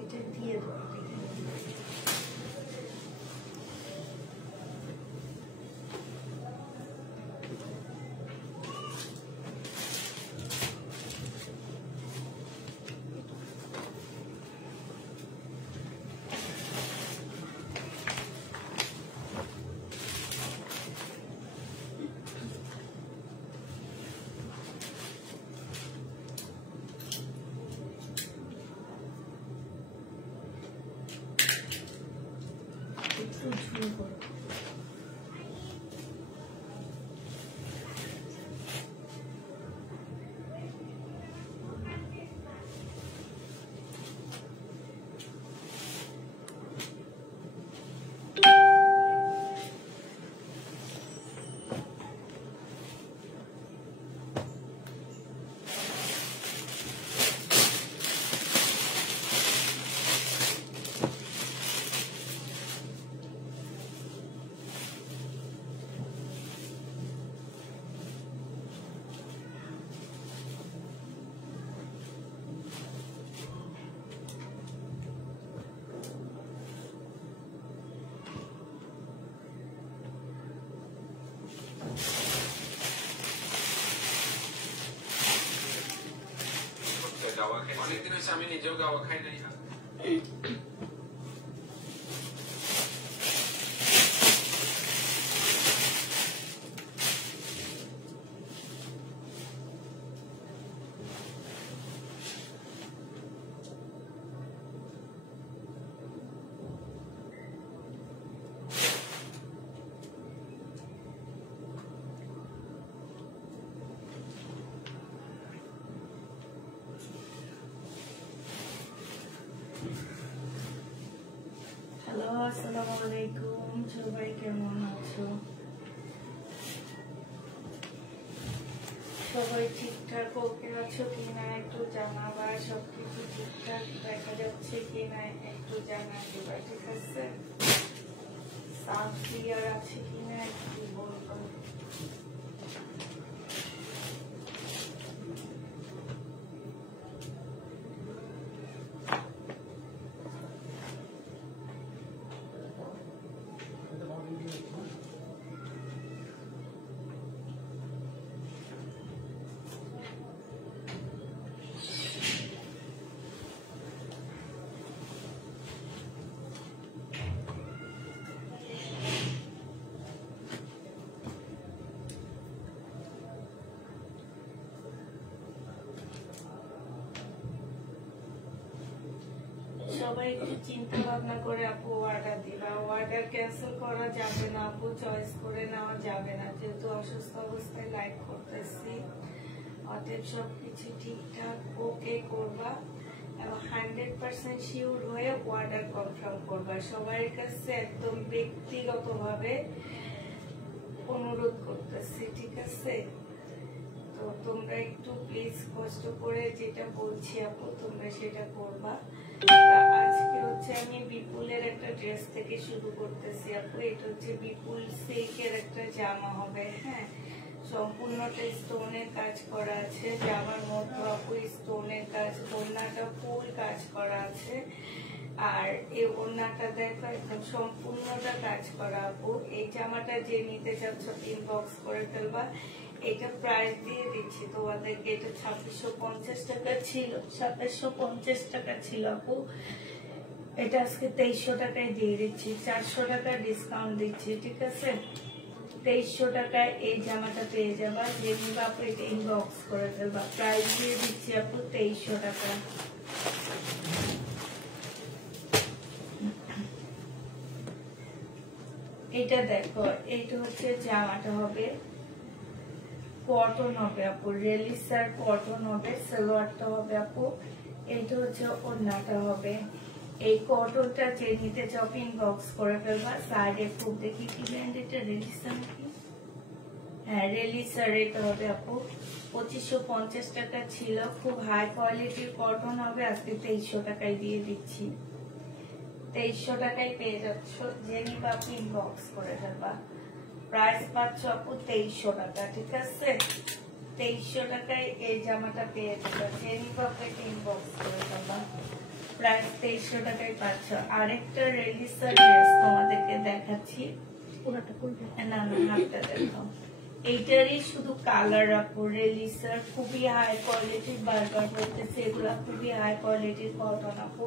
এটা দিয়ে দাও। অনেকদিন হয়েছে আমি নিজেও গাওয়া খাই নাই। হ্যালো, আসসালামু আলাইকুম। সবাই কেমন আছো? সবাই ঠিকঠাক ওকে আছো কিনা একটু জানাবা। সবকিছু ঠিকঠাক দেখা যাচ্ছে কিনা একটু জানা দিবা, ঠিক আছে? সাউন্ড ক্লিয়ার আছে কিনা একটু বলবা। সবাই একটু চিন্তা ভাবনা করে আপু অর্ডার দিবা। অর্ডার ক্যান্সেল করা যাবে না আপু, চয়েস করে নেওয়া যাবে না, যেহেতু অসুস্থ অবস্থায় লাইভ করতেছি। অতএব সবকিছু ঠিকঠাক ওকে করবা এবং 100% শিওর হয়ে অর্ডার কনফার্ম করবা। সবার কাছে একদম ব্যক্তিগতভাবে অনুরোধ করতেছি, ঠিক আছে? তো তোমরা একটু প্লিজ কষ্ট করে যেটা বলছি আপু তোমরা সেটা করবা। আজকে হচ্ছে আমি বিপুলের একটা ড্রেস থেকে শুরু করতেছি আপু। এটা হচ্ছে বিপুল সিল্কের একটা জামা হবে, হ্যাঁ। সম্পূর্ণটা স্টোনের কাজ করা আছে, জামার মধ্যে আপু স্টোনের কাজ, ওড়নাটা ফুল কাজ করা আছে। আর এই ওড়নাটা দেখো একদম সম্পূর্ণটা কাজ করা আপু। এই জামাটা যে নিতে চাচ্ছ ইনবক্স করে ফেলবা। এটা প্রাইস দিয়ে দিচ্ছি তোমাদেরকে, এটা 2650 টাকা ছিল, 2750 টাকা ছিল আপু। এটা আজকে 2300 টাকায় দিয়ে দিচ্ছি, 400 টাকা ডিসকাউন্ট দিচ্ছি, ঠিক আছে? 2300 টাকায় এই জামাটা পেয়ে যাবা। যে নিবা আপু এটা ইনবক্স করে ফেলবা। প্রাইস দিয়ে দিচ্ছি আপু 2300 টাকা। এটা দেখো, এইটা হচ্ছে জামাটা হবে কটন হবে আপু, রেলিসার কটন হবে। সালোয়ারটা হবে আপু, এইটা হচ্ছে ওড়নাটা হবে। এই কটনটা যে নিতে চাও ইনবক্স করে ফেলবা। সাইডে খুব দেখি কি ব্র্যান্ড এটা, রেলিসার নাকি? হ্যাঁ, রেলিসার। এটা হবে আপু 2550 টাকা ছিল, খুব হাই কোয়ালিটির কটন হবে। আজকে 2300 টাকায় দিয়ে দিচ্ছি। 2300 টাকায় পেয়ে যাচ্ছ, যে নিবা আপনি ইনবক্স করে ফেলবা। প্রাইস পাচ্ছ আপু 2300 টাকা, ঠিক আছে? 2300 টাকায় এই জামাটা পেয়ে যাবে, যে নিবা আপনি ইনবক্স করে ফেলবা। প্রাইস 2300 টাকায় পাচ্ছ। আরেকটা রেলিসার ড্রেস তোমাদেরকে দেখাচ্ছি, না হাতটা দেখো, এইটারই শুধু কালার আপু রেলিসার, খুবই হাই কোয়ালিটির, বারবার বলতেছে এগুলা খুবই হাই কোয়ালিটির কটন আপু।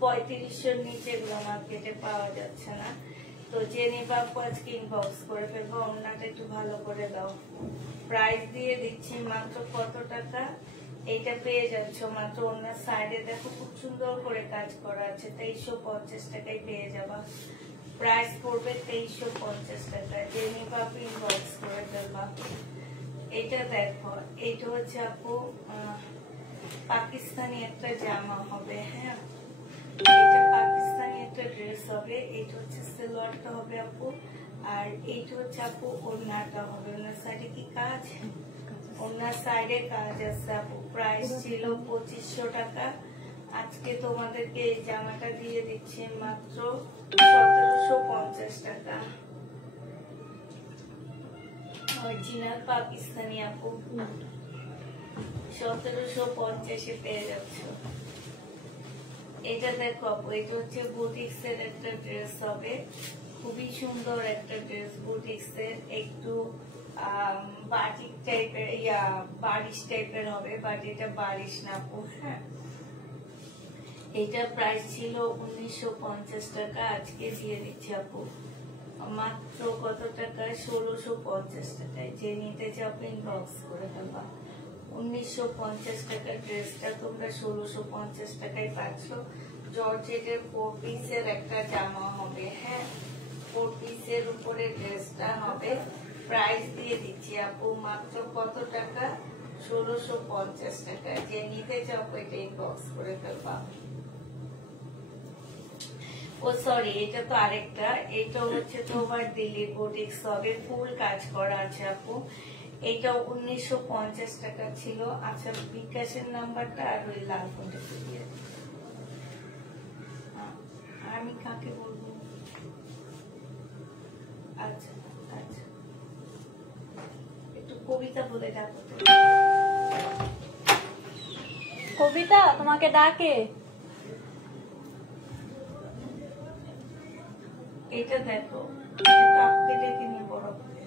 3500 নিচে এগুলো মার্কেটে পাওয়া যাচ্ছে না। তো জেনে বাপু আজকে ইনবক্স করে ফেলবো, ওনাটা একটু ভালো করে দাও। প্রাইস দিয়ে দিচ্ছি মাত্র কত টাকা, এইটা পেয়ে যাচ্ছ মাত্র ওনার সাইডে দেখো খুব সুন্দর করে কাজ করা আছে, 2350 টাকায় পেয়ে যাবা। প্রাইস পড়বে 2350 টাকায়, জেনে বাপু ইনবক্স করে ফেলবা। এটা দেখো, এইটা হচ্ছে আপু পাকিস্তানি একটা জামা হবে, হ্যাঁ এটা পাকিস্তানি একটা ড্রেস হবে, এটা হচ্ছে সালোয়ারটা হবে আপু, আর এইটা হচ্ছে আপু ওড়নাটা হবে। ওনার সাইডে কি কাজ, ওনার সাইডে কাজ আছে আপু। প্রাইস ছিল 2500 টাকা, আজকে তোমাদেরকে এই জামাটা দিয়ে দিচ্ছি মাত্র 1750 টাকা। অরিজিনাল পাকিস্তানি আপু 1750 পেয়ে যাচ্ছ। এটা দেখো আপু, এটা হচ্ছে বুটিক্স এর একটা ড্রেস হবে, খুবই সুন্দর একটা ড্রেস বুটিক্স এর, একটু বাটিক টাইপের বারিশ টাইপের হবে, বাট এটা বারিশ না আপু, হ্যাঁ। এটা প্রাইস ছিল 1950 টাকা, আজকে দিয়ে দিচ্ছি আপু মাত্র কত টাকা, 1650 টাকায়। যে নিতে চাপে ইনবক্স করে ফেলবা। 1950 টাকার ড্রেসটা তোমরা 1650 টাকায় পাচ্ছ। জর্জেটের 4 পিসের একটা জামা হবে, হ্যাঁ 4 পিসের উপরে ড্রেসটা হবে। প্রাইস দিয়ে দিচ্ছি আপু মাত্র কত টাকা, 1650 টাকা। যে নিতে চাও এটা ইনবক্স করে ফেলবা। ও সরি, এটা তো আরেকটা, এটা হচ্ছে তোমার দিল্লি বুটিক্স হবে, ফুল কাজ করা আছে আপু। এটা 1950 টাকা ছিল। আচ্ছা বিকাশের নাম্বারটা আর ওই লাল ফোনটা দিয়ে আমি কাকে বলবো, আচ্ছা আচ্ছা একটু কবিতা বলে ডাকো। কবিতা তোমাকে ডাকে। এটা দেখো, ডেকে নিয়ে বড় করে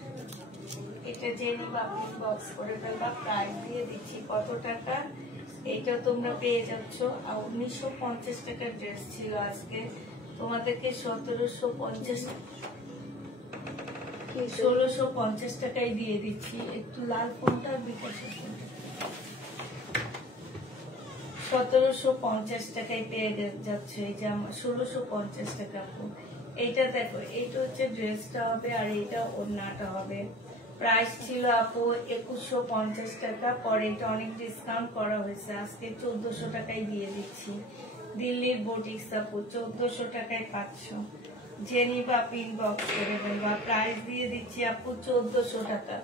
এটা জেনে আপনি বক্স করে ফেলবা। প্রাইস দিয়ে দিচ্ছি কত টাকা, এটা তোমরা পেয়ে যাচ্ছ। আর 1950 টাকার ড্রেস ছিল, আজকে তোমাদেরকে 1650 টাকায় দিয়ে দিচ্ছি। একটু লাল ফোনটা বিকাশের ফোনটা 1750 টাকায় পেয়ে যাচ্ছে এই যে আমার 1650 টাকা। এইটা দেখো, এইটা হচ্ছে ড্রেসটা হবে আর এইটা ওড়নাটা হবে। প্রাইস ছিল আপু 2150 টাকা, পরে এটা অনেক ডিসকাউন্ট করা হয়েছে, আজকে 1400 টাকায় দিয়ে দিচ্ছি। দিল্লির বুটিক্স আপু 1400 টাকায় পাচ্ছ। জেনি বা পিন বক্স করে ফেলবা। প্রাইস দিয়ে দিচ্ছি আপু 1400 টাকা।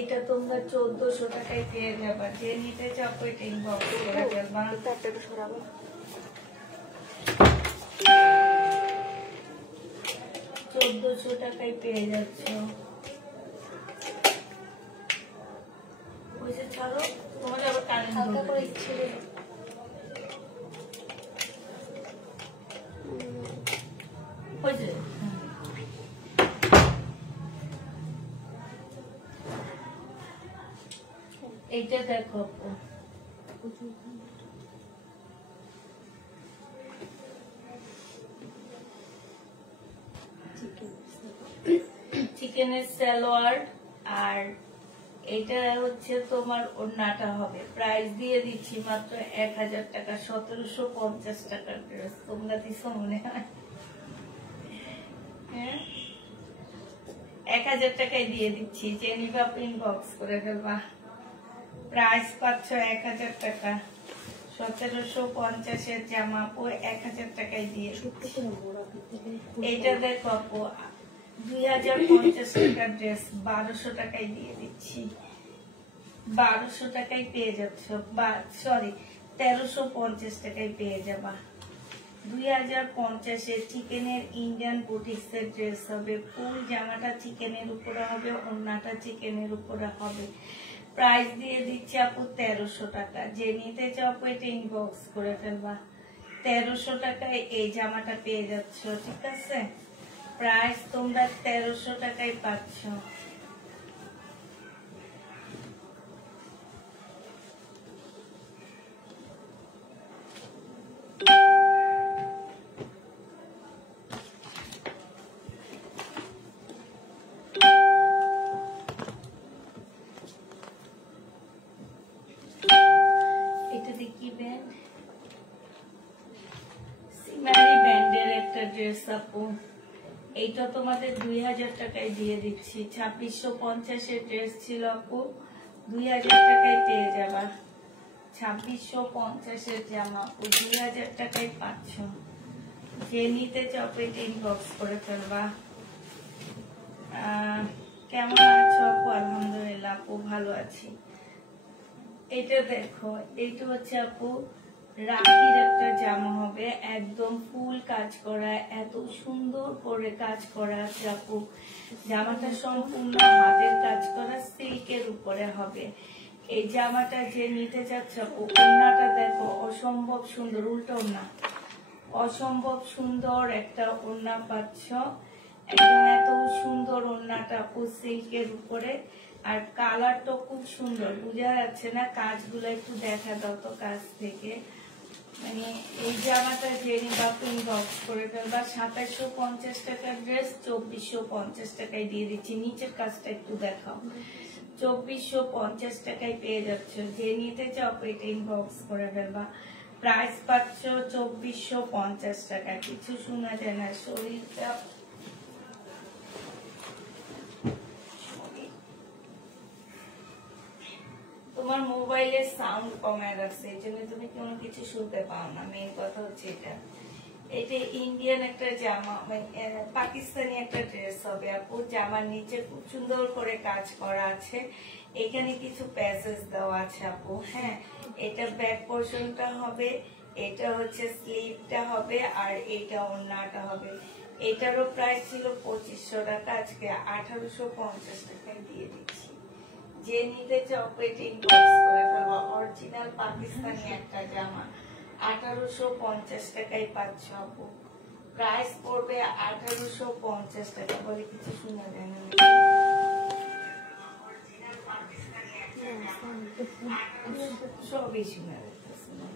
এটা তোমরা 1400 টাকায় পেয়ে যাবা। যে নিতে চাও এটা ইনবক্স করে ফেলবা। 1400 টাকায় পেয়ে যাচ্ছ। ওইসে ছাড়ো, তোমাদের আবার কারেন্ট করে ইচ্ছে এইটা দেখো, চিকেনের সালোয়ার, আর এটা হচ্ছে তোমার ওড়নাটা হবে। প্রাইস দিয়ে দিচ্ছি মাত্র 1000 টাকা, 1750 টাকার ড্রেস। তোমরা দিছো মনে হয়, হ্যাঁ 1000 টাকায় দিয়ে দিচ্ছি। জেনিবা পিন বক্স করে ফেলবা। প্রাইস পাচ্ছ 1000 টাকা, 1750 এর জামা আপু 1000 টাকায় দিয়ে দিচ্ছি। এইটা দেখো আপু 2050 টাকার ড্রেস 1200 টাকায় দিয়ে দিচ্ছি। 1200 টাকায় পেয়ে যাচ্ছ, সরি 1350 টাকায় পেয়ে যাবা। 2050 এর চিকেনের ইন্ডিয়ান বুটিক্স এর ড্রেস হবে। ফুল জামাটা চিকেনের উপরে হবে, ওড়নাটা চিকেনের উপরে হবে। প্রাইস দিয়ে দিচ্ছি আপু 1300 টাকা। যে নিতে চাও আপু এটা ইনবক্স করে ফেলবা। 1300 টাকায় এই জামাটা পেয়ে যাচ্ছ, ঠিক আছে? প্রাইস তোমরা 1300 টাকায় পাচ্ছ। এটা দেখি ব্যান্ড, সিমারি ব্যান্ডের একটা ড্রেস আপু, এইটা তোমাদের 2000 টাকায় দিয়ে দিচ্ছি। 2650 ড্রেস ছিল আপু, 2000 টাকায় পেয়ে যাবা। 2650 জামা আপু 2000 টাকায় পাচ্ছ। যে নিতে চাও পেট ইনবক্স করে ফেলবা। কেমন আছো আপু? আলহামদুলিল্লাহ আপু ভালো আছি। এটা দেখো, এইটা হচ্ছে আপু রাখির একটা জামা হবে, একদম ফুল কাজ করা, এত সুন্দর করে কাজ করা আছে আপু। জামাটা সম্পূর্ণ হাতের কাজ করা, সিল্কের উপরে হবে। এই জামাটা যে নিতে চাচ্ছে আপু, ওড়নাটা দেখো অসম্ভব সুন্দর, উল্টো ওড়না, অসম্ভব সুন্দর একটা ওড়না পাচ্ছ। একদম এত সুন্দর ওড়নাটা আপু সিল্কের উপরে, আর কালারটা খুব সুন্দর, বোঝা যাচ্ছে না? কাজগুলো একটু দেখা দাও তো কাছ থেকে। মানে এই জামাটা যে নিবা ইনবক্স করে ফেলবা। 2750 টাকার ড্রেস 2450 টাকায় দিয়ে দিচ্ছি। নিচের কাজটা একটু দেখাও। 2450 টাকায় পেয়ে যাচ্ছ। যে নিতে চাও এটা ইনবক্স করে ফেলবা। প্রাইস পাচ্ছ 2450 টাকা। কিছু শোনা যায় না, শরীরটা তোমার মোবাইলের সাউন্ড কমায় রাখছে, এই জন্য তুমি কোনো কিছু শুনতে পাও না। মেইন কথা হচ্ছে এটা। এটা ইন্ডিয়ান একটা জামা, পাকিস্তানি একটা ড্রেস হবে আপু। জামার নিচে খুব সুন্দর করে কাজ করা আছে, এখানে কিছু প্যাসেজ দেওয়া আছে আপু। হ্যাঁ, এটা ব্যাক পোর্শনটা হবে, এটা হচ্ছে স্লিভটা হবে, আর এটা ওড়নাটা হবে। এটারও প্রাইস ছিল 2500 টাকা, আজকে 1850 টাকায় দিয়ে দিচ্ছি। যে নিতে চাও পেটে ইনবক্স করে ফেলবা। অরিজিনাল পাকিস্তানি একটা জামা 1850 টাকায় পাচ্ছ আপু। প্রাইস পড়বে 1850 টাকা। বলে কিছু শোনা যায় না? সবই শোনা যাচ্ছে না।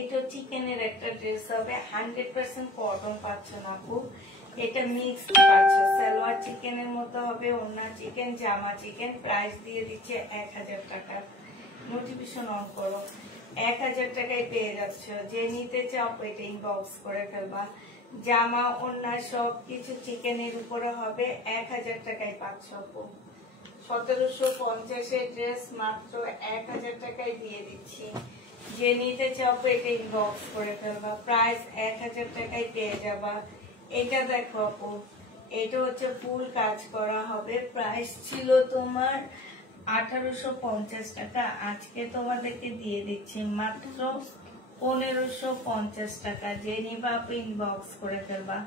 এটা চিকেনের একটা ড্রেস হবে, 100% কটন পাচ্ছ না আপু। এটা মিক্স পাচ্ছ, সালোয়ার চিকেনের মতো হবে, ওড়না চিকেন, জামা চিকেন। প্রাইস দিয়ে দিচ্ছে 1000 টাকা। নোটিফিকেশন অন করো। 1000 টাকায় পেয়ে যাচ্ছ। যে নিতে চাও এটা ইনবক্স করে ফেলবা। জামা ওড়না সবকিছু চিকেনের উপরে হবে, 1000 টাকায় পাচ্ছ আপু। 1750 ড্রেস মাত্র 1000 টাকায় দিয়ে দিচ্ছি। যে নিতে চাও এটা ইনবক্স করে ফেলবা। প্রাইস 1000 টাকায় পেয়ে যাবা। এটা দেখো আপু, এটা হচ্ছে ফুল কাজ করা হবে। প্রাইস ছিল তোমার 1850 টাকা, আজকে তোমাদেরকে দিয়ে দিচ্ছি মাত্র 1550 টাকা। যে নিবা ইনবক্স করে ফেলবা।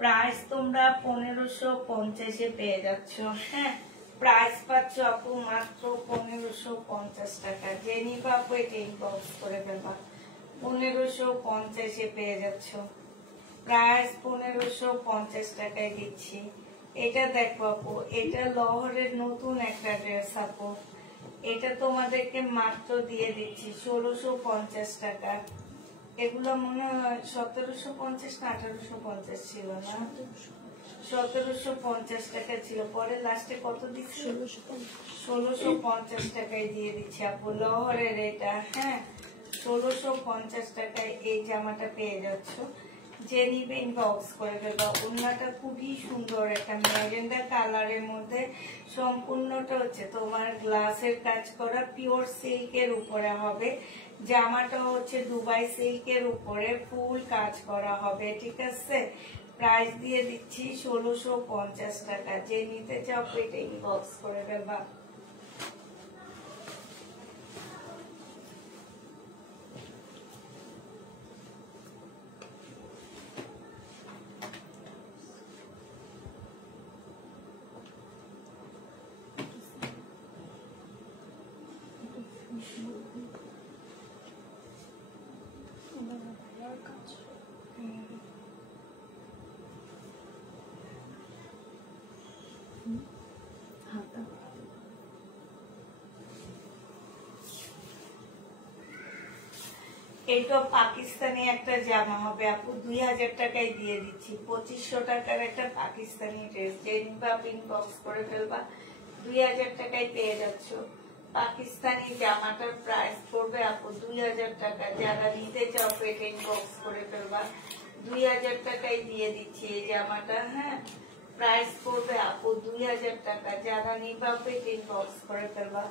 প্রাইস তোমরা 1550 পেয়ে যাচ্ছ। হ্যাঁ, প্রাইস পাচ্ছ আপু মাত্র 1550 টাকা। যে নিবা আপু এটা ইনবক্স করে ফেলবা। 1550 পেয়ে যাচ্ছ। প্রাইস 1550 টাকায় দিচ্ছি। এটা দেখো আপু, এটা লহরের নতুন একটা ড্রেস আপু। এটা তোমাদেরকে মাত্র দিয়ে দিচ্ছি 1650 টাকা। এগুলো মনে হয় 1750 না 1850 ছিল না? 1750 টাকা ছিল, পরে লাস্টে কত দিচ্ছি? 1650 টাকায় দিয়ে দিচ্ছি আপু। লহরের এটা, হ্যাঁ, 1650 টাকায় এই জামাটা পেয়ে যাচ্ছ। যে নিবে ইনবক্স করে ফেলবা। ওড়নাটা খুবই সুন্দর, একটা ম্যাজেন্ডা কালারের মধ্যে, সম্পূর্ণটা হচ্ছে তোমার গ্লাসের কাজ করা, পিওর সিল্কের উপরে হবে। জামাটা হচ্ছে দুবাই সিল্কের উপরে ফুল কাজ করা হবে, ঠিক আছে? প্রাইস দিয়ে দিচ্ছি 1650 টাকা। যে নিতে চাও এটা ইনবক্স করে ফেলবা। এটা পাকিস্তানি একটা জামা হবে আপু, 2000 টাকায় দিয়ে দিচ্ছি। 2500 টাকার একটা পাকিস্তানি ড্রেস, যে নিবা ইনবক্স করে ফেলবা, 2000 টাকায় পেয়ে যাচ্ছ। পাকিস্তানি জামাটার প্রাইস পড়বে আপু 2000 টাকা। যারা নিতে চাও পেটে ইনবক্স করে ফেলবা, 2000 টাকায় দিয়ে দিচ্ছি এই জামাটা। হ্যাঁ, প্রাইস পড়বে আপু 2000 টাকা। যারা নিবা পেটে ইনবক্স করে ফেলবা,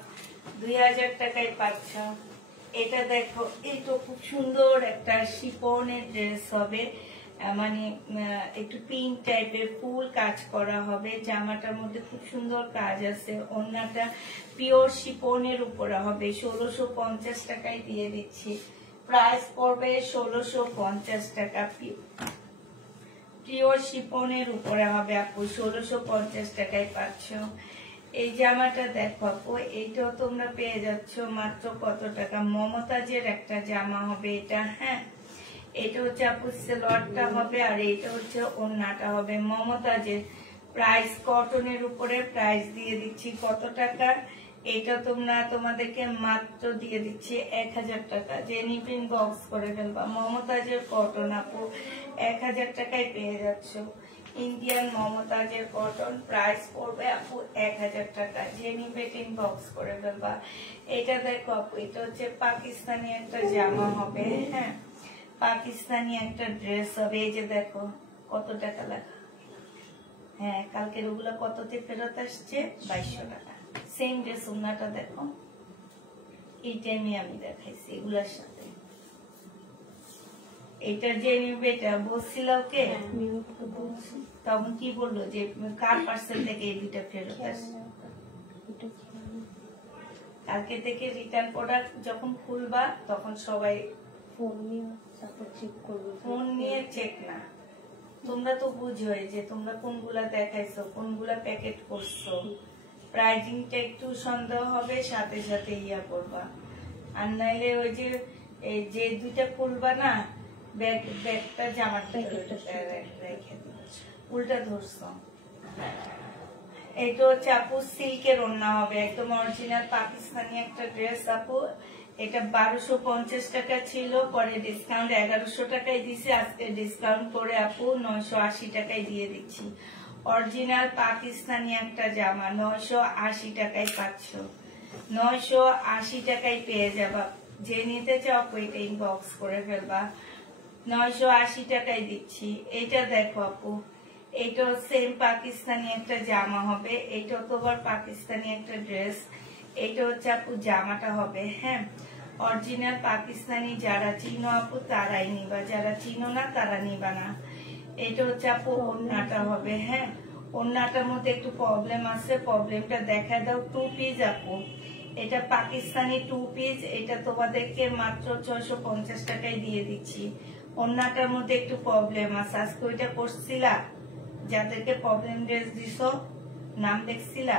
2000 টাকায় পাচ্ছ। এটা দেখো, এটা খুব সুন্দর একটা শিফনের ড্রেস হবে, মানে একটু পিঙ্ক টাইপের ফুল কাজ করা হবে। জামাটার মধ্যে খুব সুন্দর কাজ আছে। ওড়নাটা পিওর শিফনের উপরে হবে। 1650 টাকায় দিয়ে দিচ্ছি। প্রাইস পড়বে 1650 টাকা। পিওর শিফনের উপরে হবে আপু, 1650 টাকায় পাচ্ছ। এই জামাটা দেখো আপু, এইটাও তোমরা পেয়ে যাচ্ছ মাত্র কত টাকা। মমতাজের একটা জামা হবে এটা। হ্যাঁ, এটা হচ্ছে আপু সেলোয়ারটা হবে, আর এটা হচ্ছে ওড়নাটা হবে মমতাজের। প্রাইস কটনের উপরে প্রাইস দিয়ে দিচ্ছি কত টাকা। এটা তোমাদেরকে মাত্র দিয়ে দিচ্ছি 1000 টাকা। যে নিবেন বক্স করে ফেলবা। মমতাজের কটন আপু 1000 টাকায় পেয়ে যাচ্ছ। ইন্ডিয়ান মমতাজের কটন, প্রাইস পড়বে আপু 1000 টাকা। যে নিবে ইনবক্স করে ফেলবা। এটা দেখো আপু, এটা হচ্ছে পাকিস্তানি একটা জামা হবে। হ্যাঁ, পাকিস্তানি একটা ড্রেস হবে। এই যে দেখো কত টাকা লেখা। হ্যাঁ, কালকের ওগুলো কততে ফেরত আসছে, 2200 টাকা। Same dress. ওড়নাটা দেখো, এই টাইমে আমি দেখাইছি এগুলার সাথে। এটা যে নিবে, এটা বলছিল ওকে, তখন কি বললো যে কার পার্সেল থেকে এই দুইটা ফেরত আসছে। কালকে থেকে রিটার্ন প্রোডাক্ট যখন খুলবা তখন সবাই ফোন নিয়ে তারপর চেক করবে। ফোন নিয়ে চেক না, তোমরা তো বুঝোই যে তোমরা কোনগুলা দেখাইছো, কোনগুলা প্যাকেট করছো। প্রাইজিংটা একটু সন্দেহ হবে, সাথে সাথে ইয়া করবা। আর নাইলে ওই যে এই যে দুইটা খুলবা না, ব্যাগটা জামার প্যাকেটটা রেখে দিবা, উল্টা ধরছো। এটা হচ্ছে আপু সিল্কের ওড়না হবে, একদম অরিজিনাল পাকিস্তানি একটা ড্রেস আপু। এটা 1250 টাকা ছিল, পরে ডিসকাউন্ট 1100 টাকায় দিছে। আজকে ডিসকাউন্ট করে আপু 980 টাকায় দিয়ে দিচ্ছি। অরিজিনাল পাকিস্তানি একটা জামা 980 টাকায় পাচ্ছ। 980 টাকায় পেয়ে যাবা। যে নিতে চাও এটা ইনবক্স করে ফেলবা। 980 টাকায় দিচ্ছি। এটা দেখো আপু, এটা সেম পাকিস্তানি একটা জামা হবে। এটা তো আবার পাকিস্তানি একটা ড্রেস। এটা হচ্ছে আপু জামাটা হবে। হ্যাঁ, অরিজিনাল পাকিস্তানি যারা চিনো আপু তারাই নিবা, যারা চিনো না তারা নিবা না। এটা হচ্ছে আপু ওড়নাটা হবে। হ্যাঁ, ওড়নাটার মধ্যে একটু প্রবলেম আছে, প্রবলেমটা দেখা দাও। 2 পিস আপু, এটা পাকিস্তানি 2 পিস। এটা তোমাদেরকে মাত্র 650 টাকায় দিয়ে দিচ্ছি। ওড়নাটার মধ্যে একটু প্রবলেম আছে। আজকে ওইটা করছিলা, যাদেরকে প্রবলেম ড্রেস দিছো নাম দেখছিলা,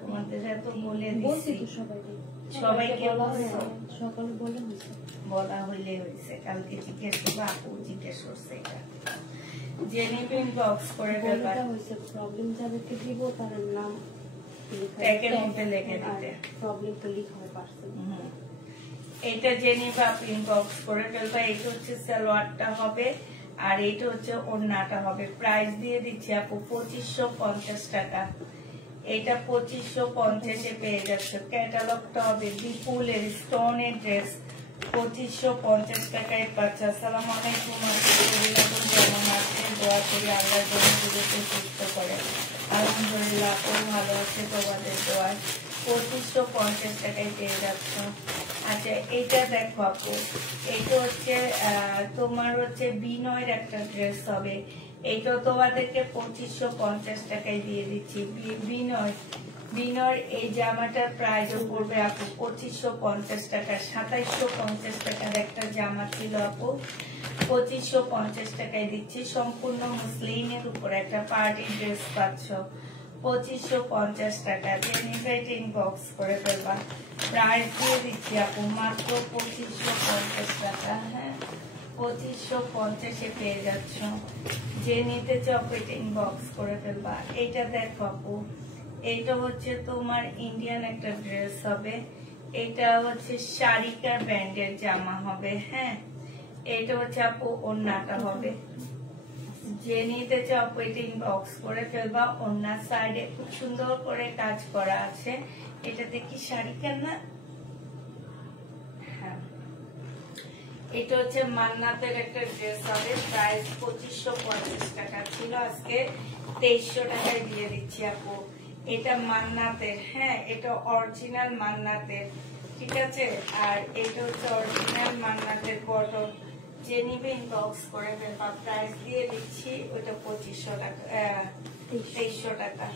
তোমাদের তো বলে দিচ্ছি। সবাইকে সকালে বলা হইলে হয়েছে। কালকে জিজ্ঞেস করবো, আপু জিজ্ঞেস করছে। এটা জেনিফিন বক্স করে ফেলবা। প্রবলেম যাদেরকে দিব তার নাম প্যাকের মধ্যে লিখে দিতে। প্রবলেম তো লিখা হয় পার্সেল। এটা জেনিফা প্রিন্ট বক্স করে ফেলবা। এটা হচ্ছে সালোয়ারটা হবে, আর এটা হচ্ছে ওড়নাটা হবে। প্রাইস দিয়ে দিচ্ছি আপু 2550 টাকা। এটা 2550 পেয়ে যাচ্ছে। ক্যাটালগটা হবে বিপুলের স্টোনের ড্রেস, 2550 টাকায় পাচ্ছে। আসসালামু আলাইকুম, কেমন আছে? দোয়া করি আল্লাহ সুস্থ করে। আলহামদুলিল্লাহ খুব ভালো আছে তোমাদের দোয়ায়। 2550 টাকায় পেয়ে যাচ্ছ। আচ্ছা, এটা দেখো আপু, এটা হচ্ছে তোমার হচ্ছে বিনয়ের একটা ড্রেস হবে। এইটাও তোমাদেরকে 2550 টাকায় দিয়ে দিচ্ছি। বিনয় এই জামাটার প্রাইস পড়বে আপু 2550 টাকা। 2750 টাকার একটা জামা ছিল আপু, 2550 টাকায় দিচ্ছি। সম্পূর্ণ মুসলিমের উপর একটা পার্টি ড্রেস পাচ্ছ 2550 টাকা। ইনবক্স করে ফেলবা। প্রাইস দিয়ে দিচ্ছি আপু মাত্র 2550 টাকা। হ্যাঁ, 2550 পেয়ে যাচ্ছ। যে নিতে চাও এটা ইনবক্স করে ফেলবা। এটা দেখো আপু, এটা হচ্ছে তোমার ইন্ডিয়ান একটা ড্রেস হবে। এটা হচ্ছে শারিকা ব্র্যান্ডের জামা হবে। হ্যাঁ, এটা হচ্ছে আপু ওড়নাটা হবে। যে নিতে চাও আপু এটা ইনবক্স করে ফেলবা। ওড়নার সাইডে খুব সুন্দর করে কাজ করা আছে। এটাতে কি শারিকার না? হ্যাঁ, এটা হচ্ছে মান্নাতের একটা ড্রেস হবে। প্রাইস 2550 টাকা ছিল, আজকে 2300 টাকায় দিয়ে দিচ্ছি আপু। এটা মান্নাতের। হ্যাঁ, এটা অরিজিনাল মান্নাতের, ঠিক আছে। আর এটা হচ্ছে অরিজিনাল মান্নাতের কটন। যে নিবে ইনবক্স করে ফেলবা। প্রাইস দিয়ে দিচ্ছি ওটা 2500 টাকা, 2300 টাকা।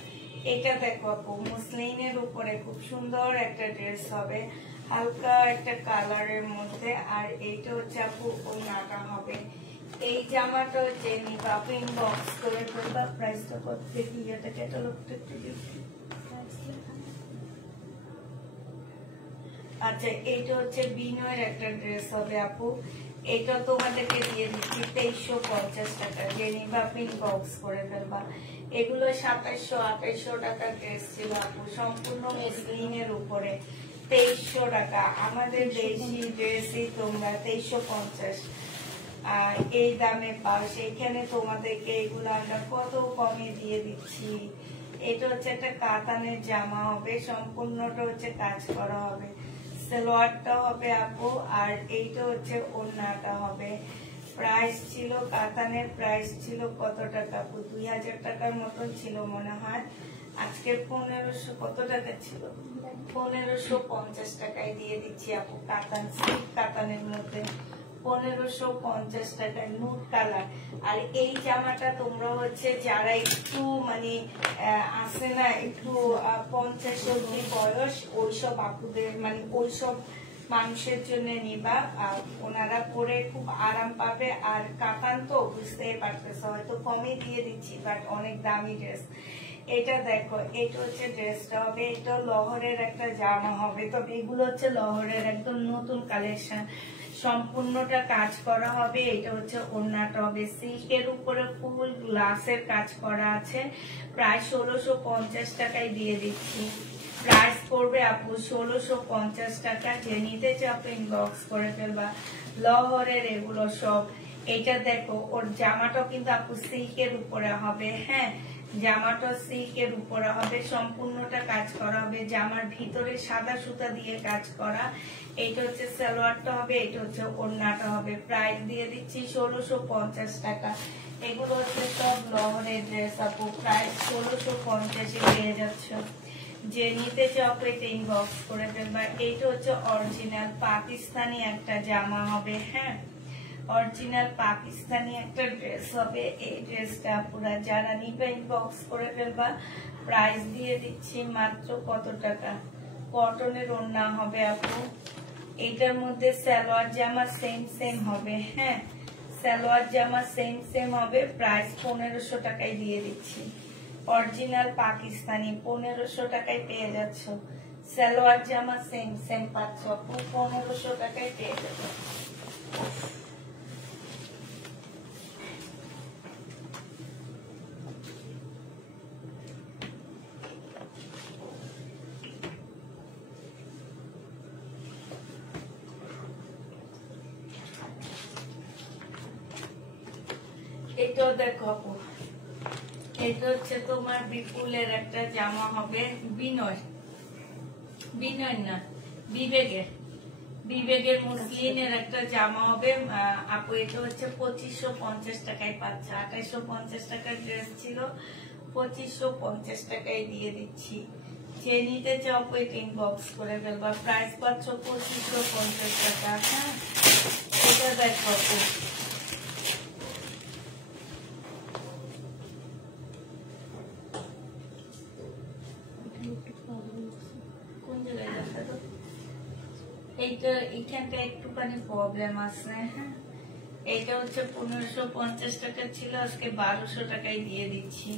এটা দেখো আপু, মুসলিনের উপরে খুব সুন্দর একটা ড্রেস হবে, হালকা একটা কালারের মধ্যে। আর এইটা হচ্ছে আপু ওড়নাটা হবে। এই জামাটা যে নিবা আপু ইনবক্স করে ফেলবা। প্রাইসটা কত দেখি, এটা ক্যাটালগটা একটু দেখি। আচ্ছা, এটা হচ্ছে বিনয়ের একটা ড্রেস হবে আপু। এটা তোমাদেরকে দিয়ে দিচ্ছি 2350 টাকা। যে নিবা আপনি ইনবক্স করে ফেলবা। এগুলো 2700-2800 টাকার ড্রেস ছিল আপু, সম্পূর্ণ মুসলিনের উপরে। 2300 টাকা। আমাদের দেশি ড্রেসই তোমরা 2350 এই দামে পাও। সেখানে তোমাদেরকে এগুলো আমরা কত কমে দিয়ে দিচ্ছি। এটা হচ্ছে একটা কাতানের জামা হবে, সম্পূর্ণটা হচ্ছে কাজ করা হবে। সালোয়ারটা হবে আপু, আর এইটা হচ্ছে ওড়নাটা হবে। প্রাইস ছিল কাতানের, প্রাইস ছিল কত টাকা আপু? 2000 টাকার মতন ছিল মনে হয়। আজকে 1500 কত টাকা ছিল? 1550 টাকায় দিয়ে দিচ্ছি আপু। কাতান, সিল্ক কাতানের মধ্যে 1550 টাকায়, নুট কালার। আর এই জামাটা তোমরা হচ্ছে যারা একটু মানে আছে না, একটু 50 অব্দি বয়স, ওইসব আপুদের মানে ওইসব মানুষের জন্য নিবা। ওনারা পরে খুব আরাম পাবে। আর কাতান তো বুঝতেই পারতেছে, হয়তো কমে দিয়ে দিচ্ছি, বাট অনেক দামি ড্রেস। এটা দেখো, এটা হচ্ছে ড্রেসটা হবে। এটা লহরের একটা জামা হবে, তবে এগুলো হচ্ছে লহরের একদম নতুন কালেকশন। সম্পূর্ণটা কাজ করা হবে। এটা হচ্ছে ওড়নাটা হবে, সিল্কের উপরে ফুল গ্লাসের কাজ করা আছে। প্রায় 1650 টাকায় দিয়ে দিচ্ছি। প্রাইস পড়বে আপু 1650 টাকা। যে নিতে চাও ইনবক্স করে ফেলবা। লহরের এগুলো সব। এটা দেখো, ওর জামাটাও কিন্তু আপু সিল্কের উপরে হবে। হ্যাঁ, জামাটা সিল্কের উপরে হবে, সম্পূর্ণটা কাজ করা হবে। জামার ভিতরে সাদা সুতা দিয়ে কাজ করা। এটা হচ্ছে সালোয়ারটা হবে, এটা হচ্ছে ওড়নাটা হবে। প্রাইস দিয়ে দিচ্ছি 1650 টাকা। এগুলো হচ্ছে সব লহরের ড্রেস আপু। প্রাইস 1650 পেয়ে যাচ্ছ। যে নিতে চাও এটা ইনবক্স করে ফেলবা। এইটা হচ্ছে অরিজিনাল পাকিস্তানি একটা জামা হবে। হ্যাঁ, অরিজিনাল পাকিস্তানি একটা ড্রেস হবে। এই ড্রেসটা পুরা যারা নিবে ইনবক্স করে ফেলবা। প্রাইস দিয়ে দিচ্ছি মাত্র কত টাকা? কটনের ওড়না হবে আপু। এটার মধ্যে সালোয়ার জামা সেম হবে। হ্যাঁ, সালোয়ার জামা সেম হবে। প্রাইস 1500 টাকায় দিয়ে দিচ্ছি। অরিজিনাল পাকিস্তানি 1500 টাকায় পেয়ে যাচ্ছ। সালোয়ার জামা সেম পাচ্ছ আপু, 1500 টাকায় পেয়ে যাবে। এটাও দেখো আপু, এটা হচ্ছে তোমার বিপুলের একটা জামা হবে। বিনয় না, বিবেকের মুসলিনের একটা জামা হবে আপু। এটা হচ্ছে 2550 টাকায় পাচ্ছে। 2850 টাকার ড্রেস ছিল, 2550 টাকায় দিয়ে দিচ্ছি। যে নিতে চাও এটা ইনবক্স করে ফেলবা। প্রাইস পাচ্ছ 2550 টাকা। হ্যাঁ, এটা দেখো আপু, এইটা এখানটা একটুখানি প্রবলেম আছে। হ্যাঁ, এইটা হচ্ছে 1550 টাকা ছিল, আজকে 1200 টাকায় দিয়ে দিচ্ছি।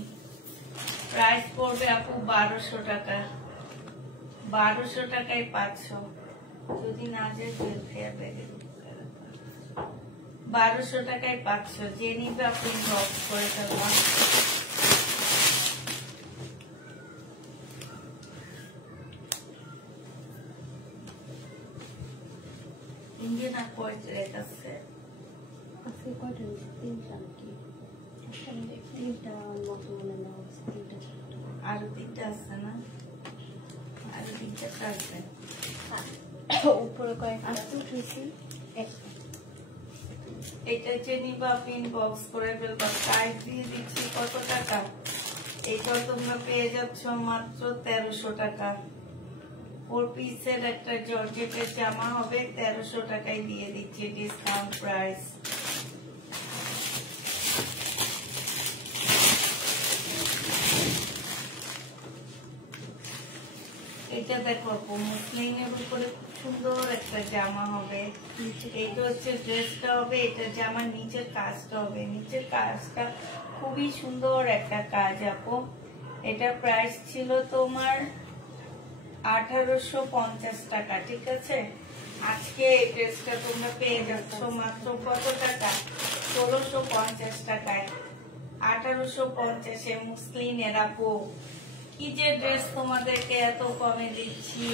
প্রাইস পড়বে আপু 1200 টাকা। 1200 টাকায় পাচ্ছ। যদি না যায় ফেয়ার ব্যাগের 1200 টাকায় 500, যে নিবে আপনি বক্স করে ফেলবা। ইন্ডিয়ান আর কোয়েট রেট আছে। আজকে কয়টা নিয়েছে? 3টা নাকি? তিনটা মতো মনে নেওয়া হচ্ছে, 3টা 4টা। আরো 3টা আছে না? আরো 3টা আছে। উপরে কয়েকটা আজকে উঠেছি একটা। এটা যে নিবা আপনি বক্স করে ফেলবা। প্রাইস দিয়ে দিচ্ছি কত টাকা? এইটা তোমরা পেয়ে যাচ্ছ মাত্র 1300 টাকা। 4 পিসের একটা জর্জেটের জামা হবে, 1300 টাকায় দিয়ে দিচ্ছি ডিসকাউন্ট প্রাইস। এটা দেখো মুসলিমের উপরে খুব সুন্দর একটা জামা হবে। এইটা হচ্ছে ড্রেসটা হবে, এটা জামার নিচের কাজটা হবে। নিচের কাজটা খুবই সুন্দর একটা কাজ আপু। এটা প্রাইস ছিল তোমার 1850 টাকা, ঠিক আছে? আজকে এই ড্রেসটা তোমরা পেয়ে যাচ্ছ মাত্র কত টাকা? 1650 টাকায়। 1850-এ মুসলিমের আপু। কি যে ড্রেস তোমাদেরকে এত কমে দিচ্ছি,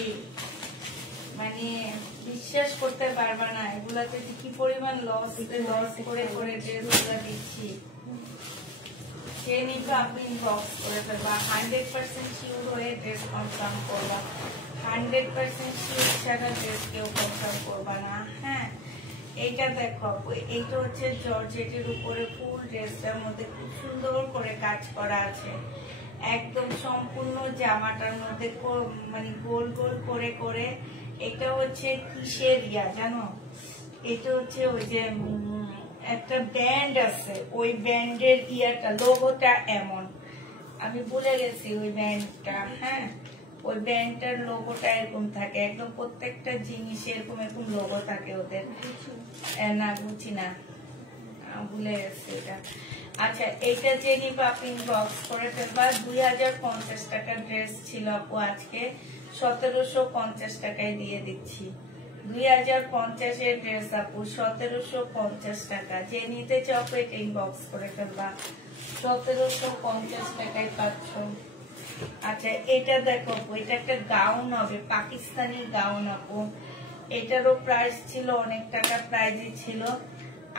মানে বিশ্বাস করতে পারবা না। এগুলাতে কি পরিমাণ লস করে করে ড্রেস গুলা দিচ্ছি। সে নিবে আপনি বক্স করে ফেলবা। 100% শিওর হয়ে ড্রেস কনফার্ম করবা। 100% শিওর ছাড়া ড্রেস কেউ কনফার্ম করবা না। হ্যাঁ, এইটা দেখো, এইটা হচ্ছে জর্জেটের উপরে ফুল ড্রেসটার মধ্যে খুব সুন্দর করে কাজ করা আছে। একদম সম্পূর্ণ জামাটার মধ্যে মানে গোল গোল করে করে। এটা হচ্ছে কিসের জানো? এটা হচ্ছে ওই যে একটা ব্যান্ড আছে, ওই ব্যান্ডের লোগোটা এমন, আমি ভুলে গেছি ওই ব্যান্ডটা। হ্যাঁ, ওই ব্যান্ডটার লোগোটা এরকম থাকে, একদম প্রত্যেকটা জিনিস এরকম এরকম লোগো থাকে ওদের। না বুঝি না, ভুলে গেছি এটা। আচ্ছা, এইটা যে নিবা আপনি বক্স করে ফেলবা। 2050 টাকার ড্রেস ছিল আপু, আজকে 1750 টাকায় দিয়ে দিচ্ছি। 2050-এর ড্রেস আপু, 1750 টাকা। যে নিতে চাও এটা ইনবক্স করে ফেলবা। 1750 টাকায় পাচ্ছ। আচ্ছা, এটা দেখো, এটা একটা গাউন হবে, পাকিস্তানি গাউন আপু। এটারও প্রাইস ছিল অনেক টাকা, প্রাইজই ছিল।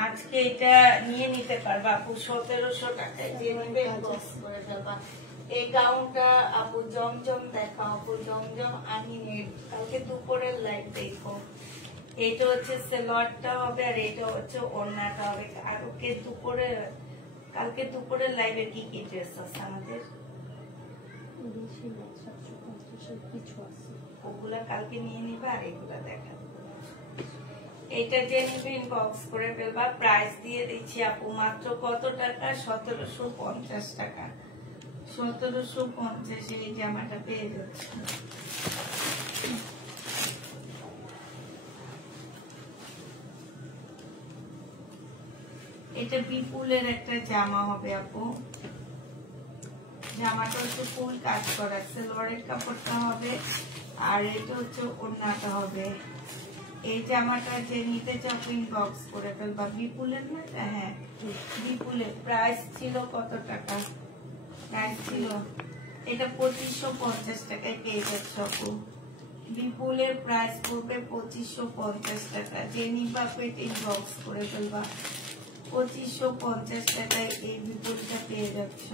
আজকে এটা নিয়ে নিতে পারবা আপু 1700 টাকায়। যে নিবে ইনবক্স করে ফেলবা। এই গাউনটা আপু জমজম দেখা আপু, জমজম আমি কালকে দুপুরের লাইভ দেখো। এটা হচ্ছে সেলোয়ারটা হবে আর এটা হচ্ছে ওড়নাটা হবে। কালকে দুপুরের লাইভে কি কি ড্রেস আছে আমাদের? বেশি না, 750-এর কিছু আছে। ওগুলা কালকে নিয়ে নিবা আর এগুলা দেখা। এটা যে নিবে ইনবক্স করে ফেলবা। প্রাইস দিয়ে দিচ্ছি আপু মাত্র কত টাকা? 1750 টাকা। 1750 এই জামাটা পেয়ে যাচ্ছে। এটা বিপুলের একটা জামা হবে আপু। জামাটা হচ্ছে ফুল কাজ করা, সালোয়ারের কাপড়টা হবে আর এটা হচ্ছে ওড়নাটা হবে। এই জামাটা যে নিতে চাও ইনবক্স করে ফেলবা। বিপুলের না? হ্যাঁ, বিপুলের। প্রাইস ছিল কত টাকা? প্রাইস ছিল এটা 2550 টাকায় পেয়ে যাচ্ছ আপু। বিপুলের প্রাইস পড়বে 2550 টাকা। যে নিবা ইনবক্স করে ফেলবা। 2550 টাকায় এই বিপুলটা পেয়ে যাচ্ছ।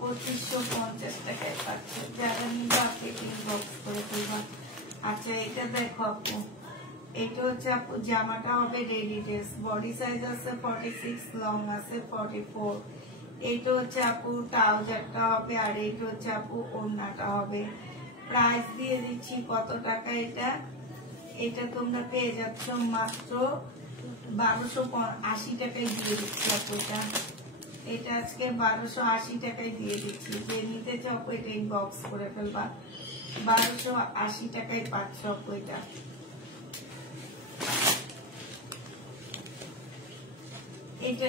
2550 টাকায় পাচ্ছ। যারা নিবা ইনবক্স করে ফেলবা। আচ্ছা, এটা দেখো আপু, এটা হচ্ছে আপু জামাটা হবে রেডি ড্রেস। বডি সাইজ আছে 46, লং আছে 44। এইটা হচ্ছে আপু ট্রাউজারটা হবে আর এইটা হচ্ছে আপু ওড়নাটা হবে। প্রাইস দিয়ে দিচ্ছি কত টাকা? এটা তোমরা পেয়ে যাচ্ছ মাত্র 1280 টাকায় দিয়ে দিচ্ছি আপু। এটা আজকে 1280 টাকায় দিয়ে দিচ্ছি। যে নিতে চাও এটা ইনবক্স করে ফেলবা। 1280 টাকায় পাচ্ছ আপু। এটা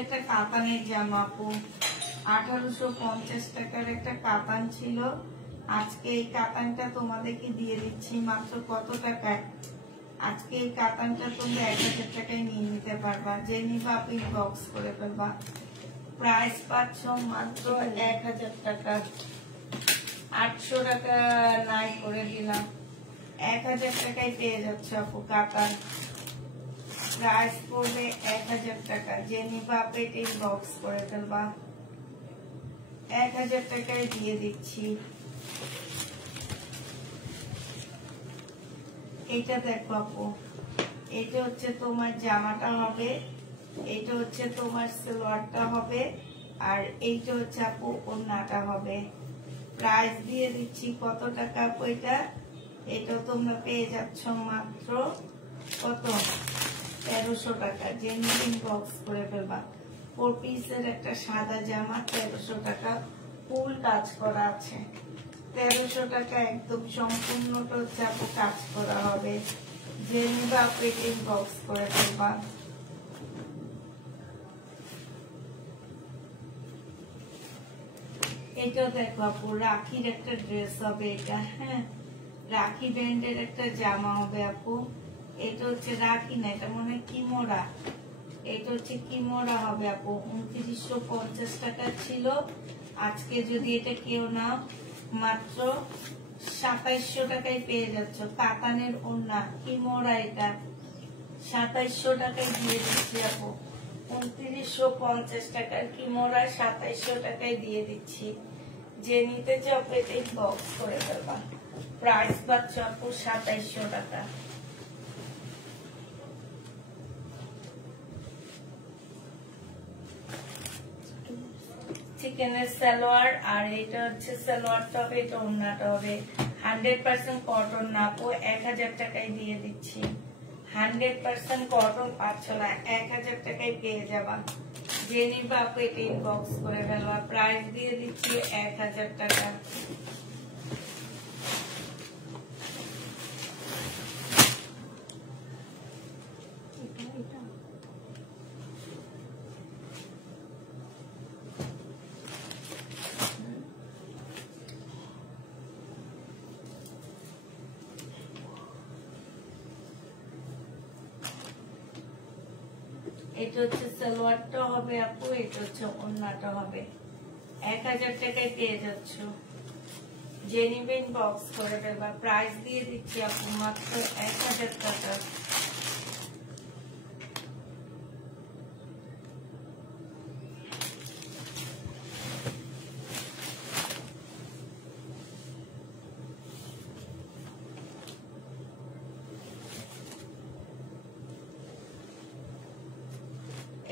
একটা কাতানের জামা আপু। 1850 টাকার একটা কাতান ছিল। আজকে এই কাতানটা তোমাদেরকে দিয়ে দিচ্ছি মাত্র কত টাকায়? আজকে এই কাতানটা তুমি 1000 টাকায় নিয়ে নিতে পারবা, যে নিবা আপনি বক্স করে ফেলবা। প্রাইস পাচ্ছ মাত্র 1000 টাকা, 800 টাকা নাই করে দিলাম, 1000 টাকায় পেয়ে যাচ্ছে আপু কাতান। প্রাইস পড়বে 1000 টাকা, যে নিবা আপনি বক্স করে ফেলবা। 1000 টাকায় দিয়ে দিচ্ছি। এটা দেখো আপু, এটা হচ্ছে তোমার জামাটা হবে, এটা হচ্ছে তোমার সালোয়ারটা হবে, আর এইটা হচ্ছে আপু ওড়নাটা হবে। প্রাইস দিয়ে দিচ্ছি কত টাকা আপু এটা? এটা তোমরা পেয়ে যাচ্ছ মাত্র কত? 1300 টাকা, যে নিবেন বক্স করে ফেলবা। 4 পিসের একটা সাদা জামা, 1300 টাকা, ফুল কাজ করা আছে। 1300 টাকা একদম সম্পূর্ণটা হচ্ছে আপু কাজ করা হবে, যে নিবা পেটিং বক্স করে ফেলবা। এটা দেখো আপু, রাখির একটা ড্রেস হবে এটা, হ্যাঁ রাখি ব্র্যান্ডের একটা জামা হবে আপু। এটা হচ্ছে রাখি না, এটা মনে হয় কিমোরা, এটা হচ্ছে কিমোরা হবে আপু। 2950 টাকা ছিল, আজকে যদি এটা কেউ নাও মাত্র 2700 টাকায় পেয়ে যাচ্ছ। কাতানের ওড়না কিমোরা, এটা 2700 টাকায় দিয়ে দিচ্ছি আপু। 2950 টাকার কিমোরা 2700 টাকায় দিয়ে দিচ্ছি, যে নিতে চাও পেটে বক্স করে ফেলবা। প্রাইস পাচ্ছ আপু 2700 টাকা। চিকেনের সালোয়ার, আর এটা হচ্ছে সালোয়ারটা হবে, এটা ওড়নাটা হবে। 100% কটন না আপু, 1000 টাকায় দিয়ে দিচ্ছি। 100% কটন পাচ্ছ না, 1000 টাকায় পেয়ে যাবা। যে নিবা আপু এটা ইনবক্স করে ফেলবা। প্রাইস দিয়ে দিচ্ছি 1000 টাকা। এটা হচ্ছে সালোয়ারটা হবে আপু, এটা হচ্ছে ওড়নাটা হবে। 1000 টাকায় পেয়ে যাচ্ছ, যে নিবেন বক্স করে ফেলবা। প্রাইস দিয়ে দিচ্ছি আপু মাত্র 1000 টাকা।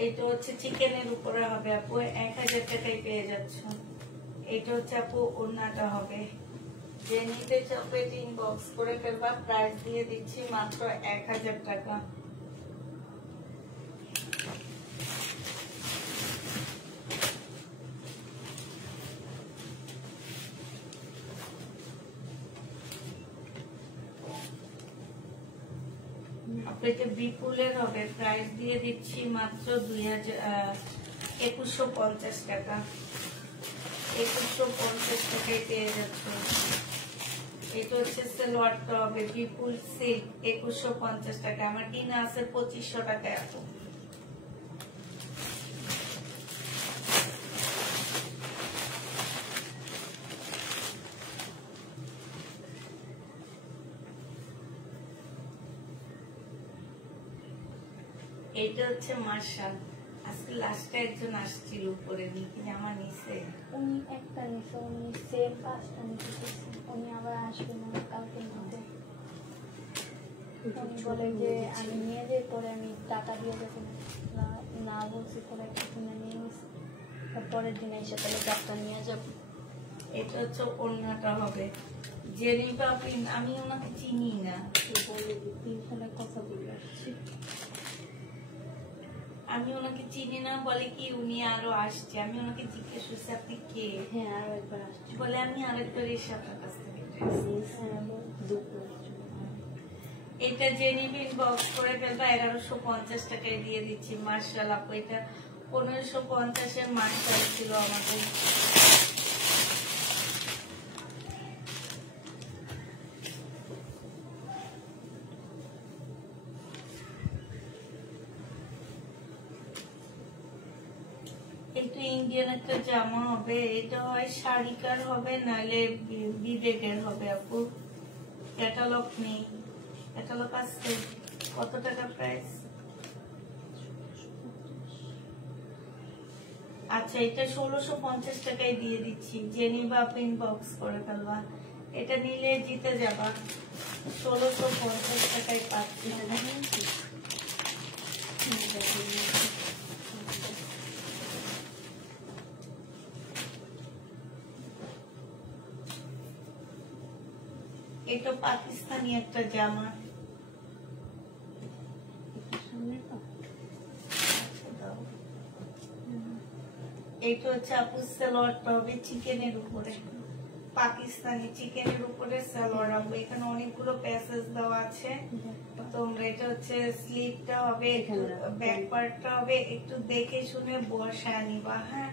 এটা হচ্ছে চিকেনের উপরে হবে আপু, 1000 টাকায় পেয়ে যাচ্ছ। এটা হচ্ছে আপু ওড়নাটা হবে, যে নিতে চাও পেটে ইনবক্স করে ফেলবা। প্রাইস দিয়ে দিচ্ছি মাত্র 1000 টাকা। আপনাকে বিপুলের হবে, প্রাইস দিয়ে দিচ্ছি মাত্র 2150 টাকা। 2150 টাকায় পেয়ে যাচ্ছে। এটা হচ্ছে সালোয়ারটা হবে বিপুল সিল্ক, 2150 টাকা। আমার কিনা আছে 2500 টাকায় আপু। এটা হচ্ছে মার্শাল, আজকে লাস্টে একজন আসছিল উপরে নিকি জামা নিছে। উনি একটা নিছে, উনি সেম 5টা নিতেছে, উনি আবার আসবে না কালকে মধ্যে। উনি বলে যে আমি নিয়ে যাই, পরে আমি টাকা দিয়ে দেবো না বলছি, পরে একটা কিনে নিয়ে নিছি, পরের দিন এসে তাহলে চারটা নিয়ে যাবো। এটা হচ্ছে ওড়নাটা হবে, যে নিবা আমি ওনাকে চিনি না, বলে 3 সালের কথা বলে আসছি। আমি ওনাকে চিনি না, বলে কি উনি আরো আসছে। আমি ওনাকে জিজ্ঞেস করছি আপনি কে, হ্যাঁ আরো একবার আসছি, বলে আমি আরেকবার এসে আপনার কাছ থেকে এটা যে নিবেন বক্স করে ফেলবা। 1150 টাকায় দিয়ে দিচ্ছি। মার্শাল আপু এটা 1550-এর মার্শাল ছিল আমাদের। একটু ইন্ডিয়ান একটা জামা হবে, এটা হয় শাড়িকার হবে নাহলে বিবেকের হবে আপু। ক্যাটালগ নেই, ক্যাটালগ আসছে। কত টাকা প্রাইস? আচ্ছা, এটা 1650 টাকায় দিয়ে দিচ্ছি। জেনিবা ইনবক্স করে ফেলবা, এটা নিলে জিতে যাবা। 1650 টাকায় পাচ্ছি। এটা পাকিস্তানি একটা জামা। এটা হচ্ছে আপু সালোয়ারটা হবে চিকেনের উপরে, পাকিস্তানি চিকেনের উপরে সালোয়ার হবে। এখানে অনেকগুলো প্যাসেজ দেওয়া আছে। তোমরা এটা হচ্ছে স্লিভটা হবে, ব্যাক পার্টটা হবে, একটু দেখে শুনে বসা নিবা। হ্যাঁ,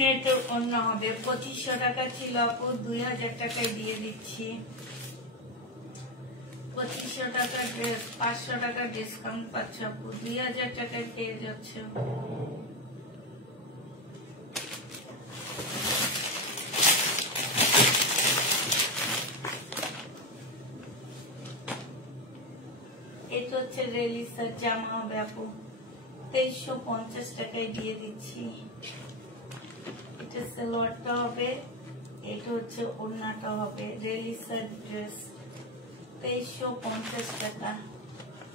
নেটের অন্য হবে। 2500 টাকা ছিল আপু, 2000 টাকায় দিয়ে দিচ্ছি। 2500 টাকা ড্রেস, 500 টাকা ডিসকাউন্ট পাচ্ছ আপু, 2000 টাকায় পেয়ে যাচ্ছ। এটা হচ্ছে রেলিসার জামা হবে আপু, 2350 টাকায় দিয়ে দিচ্ছি। এটা সালোয়ারটা হবে, এটা হচ্ছে ওড়নাটা হবে। রেলিসার ড্রেস 2350 টাকা।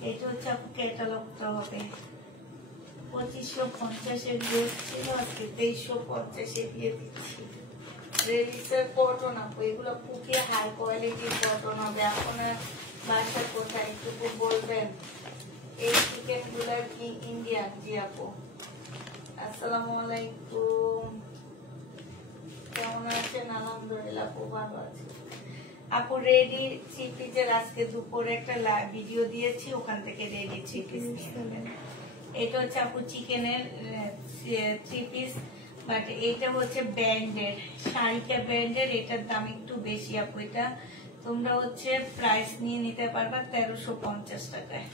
এটা হচ্ছে আপু ক্যাটালগটা হবে। 2550 এর ড্রেস ছিল, আজকে 2350 দিয়ে দিচ্ছি। রেলিসার কটন আপু, এগুলো খুবই হাই কোয়ালিটির কটন হবে। আপনার বাসা কোথায় একটু বলবেন? এই চিকেন গুলার কি ইন্ডিয়ান? জি আপু, আসসালামু আলাইকুম, কেমন আছেন? আলহামদুলিল্লাহ আপু, ভালো আছি আপু। রেডি থ্রি পিসের আজকে দুপুরে একটা ভিডিও দিয়েছি, ওখান থেকে রেডি থ্রি পিস নিয়ে নেবেন। এটা হচ্ছে আপু চিকেনের থ্রি পিস, বাট এটা হচ্ছে ব্র্যান্ডের, শাড়িটা ব্র্যান্ডের। এটার দাম একটু বেশি আপু। এটা তোমরা হচ্ছে প্রাইস নিয়ে নিতে পারবা 1350 টাকায়।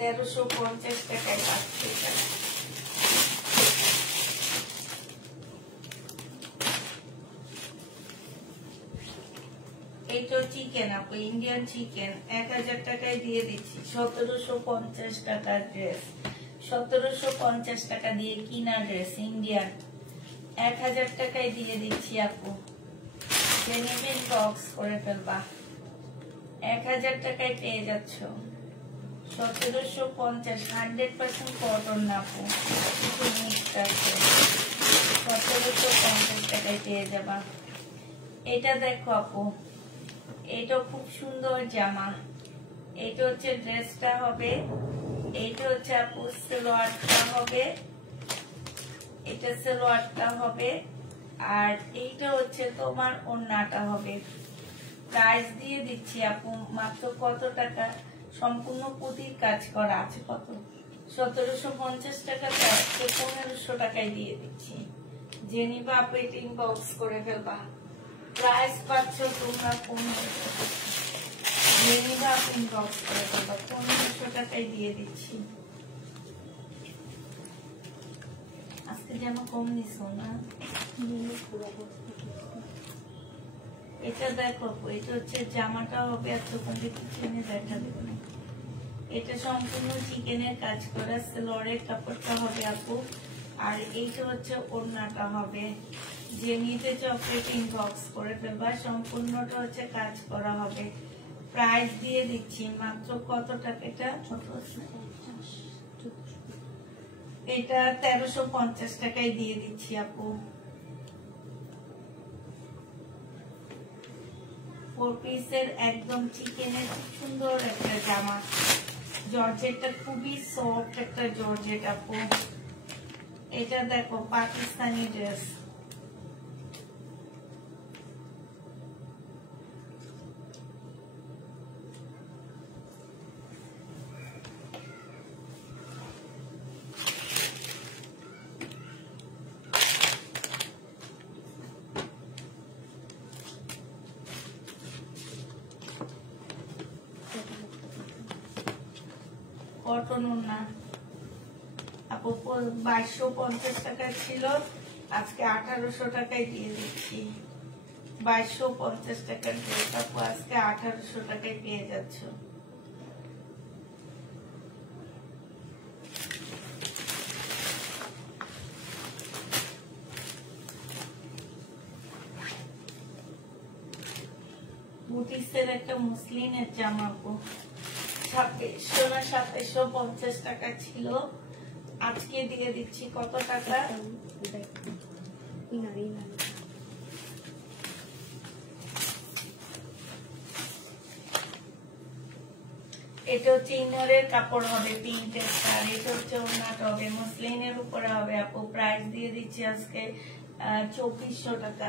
1350 টাকায় পাচ্ছি এটা। এইটা চিকেন আপু, ইন্ডিয়ান চিকেন, 1000 টাকায় দিয়ে দিচ্ছি। 1750 টাকার ড্রেস, 1750 টাকা দিয়ে কিনা ড্রেস ইন্ডিয়ান, 1000 টাকায় দিয়ে দিচ্ছি আপু। জেনিভিন বক্স করে ফেলবা, 1000 টাকায় পেয়ে যাচ্ছ। 1750, 100% কটন না আপু, একটু মিক্সড আছে। 1750 টাকায় পেয়ে যাবা। এটা দেখো আপু, এটা খুব সুন্দর জামা। এটা হচ্ছে ড্রেসটা হবে, এটা হচ্ছে আপু সালোয়ারটা হবে, এটা সালোয়ারটা হবে, আর এইটা হচ্ছে তোমার ওড়নাটা হবে। প্রাইস দিয়ে দিচ্ছি আপু মাত্র কত টাকা? সম্পূর্ণ পুঁতির কাজ করা আছে। কত? 1750 টাকা, 1500 টাকায় দিয়ে দিচ্ছি। জেনিবা আপু এটা ইনবক্স করে ফেলবা, প্রাইস পাচ্ছ তোমরা 1500। জেনিবা আপু ইনবক্স করে ফেলবা, 1500 টাকায় দিয়ে দিচ্ছি। আজকে যেন কম নিছো না। এটা দেখো, এটা হচ্ছে জামাটা হবে, এতক্ষণ কিচেনে দেখা দেবে না। এটা সম্পূর্ণ চিকেনের কাজ করা, সালোয়ারের কাপড়টা হবে আপু, আর এইটা হচ্ছে ওড়নাটা হবে। যে নিতে চকলেট ইনবক্স করে ফেলবা, সম্পূর্ণটা হচ্ছে কাজ করা হবে। প্রাইস দিয়ে দিচ্ছি মাত্র কত টাকা? এটা 1350 টাকায় দিয়ে দিচ্ছি আপু। 4 পিসের একদম চিকেনের খুব সুন্দর একটা জামা, জর্জেটটা খুবই সফট একটা জর্জেট আপু। এটা দেখো পাকিস্তানি ড্রেস, কটন ওড়না আপু 2250 টাকা ছিল, আজকে 1800 টাকায় দিয়ে দিচ্ছি। 2250 টাকার ড্রেস আপু আজকে 1800 টাকায় পেয়ে যাচ্ছ। বুটিক্সের একটা মুসলিনের জামা আপু 2600 না 2750 টাকা ছিল, আজকে দিয়ে দিচ্ছি কত টাকা? এটা হচ্ছে ইনারের কাপড় হবে প্রিন্টের, আর এটা হচ্ছে ওড়নাটা হবে মুসলিনের উপরে হবে আপু। প্রাইস দিয়ে দিচ্ছি আজকে 2400 টাকা।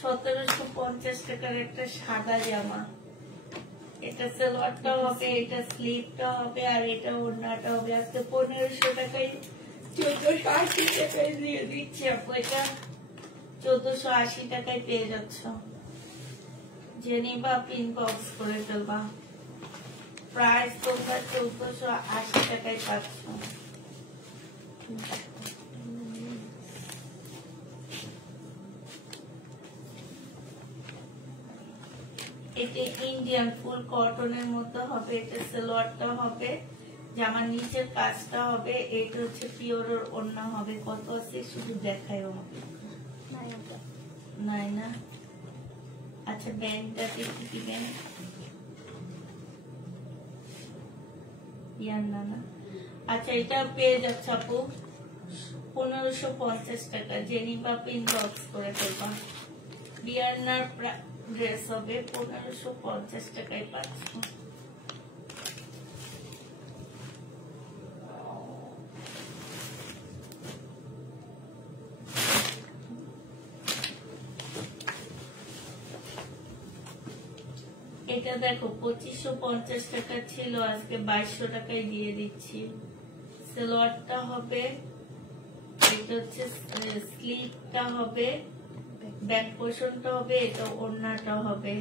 $1750 টাকার একটা সাদা জামা, এটা সালোয়ারটা হবে, এটা স্লিভটা হবে, আর এটা ওড়নাটা হবে। আজকে 1500 টাকায় 1480 টাকায় দিয়ে দিচ্ছি আপু। এটা 1480 টাকায় পেয়ে যাচ্ছ। জেনিবা পিন বক্স করে ফেলবা। প্রাইস তোমরা 1480 টাকায় পাচ্ছ। এটা ইন্ডিয়ান ফুল কটনের মধ্যে হবে, এটা সালোয়ারটা হবে, জামার নিচের কাজটা হবে, এটা হচ্ছে পিওরের ওড়না হবে। কত আছে শুধু দেখায় আমাকে, নাই না? আচ্ছা ব্যাংকটাতে কি দিবেন? ইয়ান্না না, আচ্ছা এটা পেয়ে যাচ্ছে আপু 1550 টাকা। জেনিবা পিন বক্স করে ফেলবা। বিয়ান্নার ড্রেস হবে 1550 টাকায় পাচ্ছ। এটা দেখো 2550 টাকা ছিল, আজকে 2200 টাকায় দিয়ে দিচ্ছি। সালোয়ারটা হবে, এটা হচ্ছে স্লিভটা হবে, ব্যাক পোর্শনটা হবে, এটা ওড়নাটা হবে।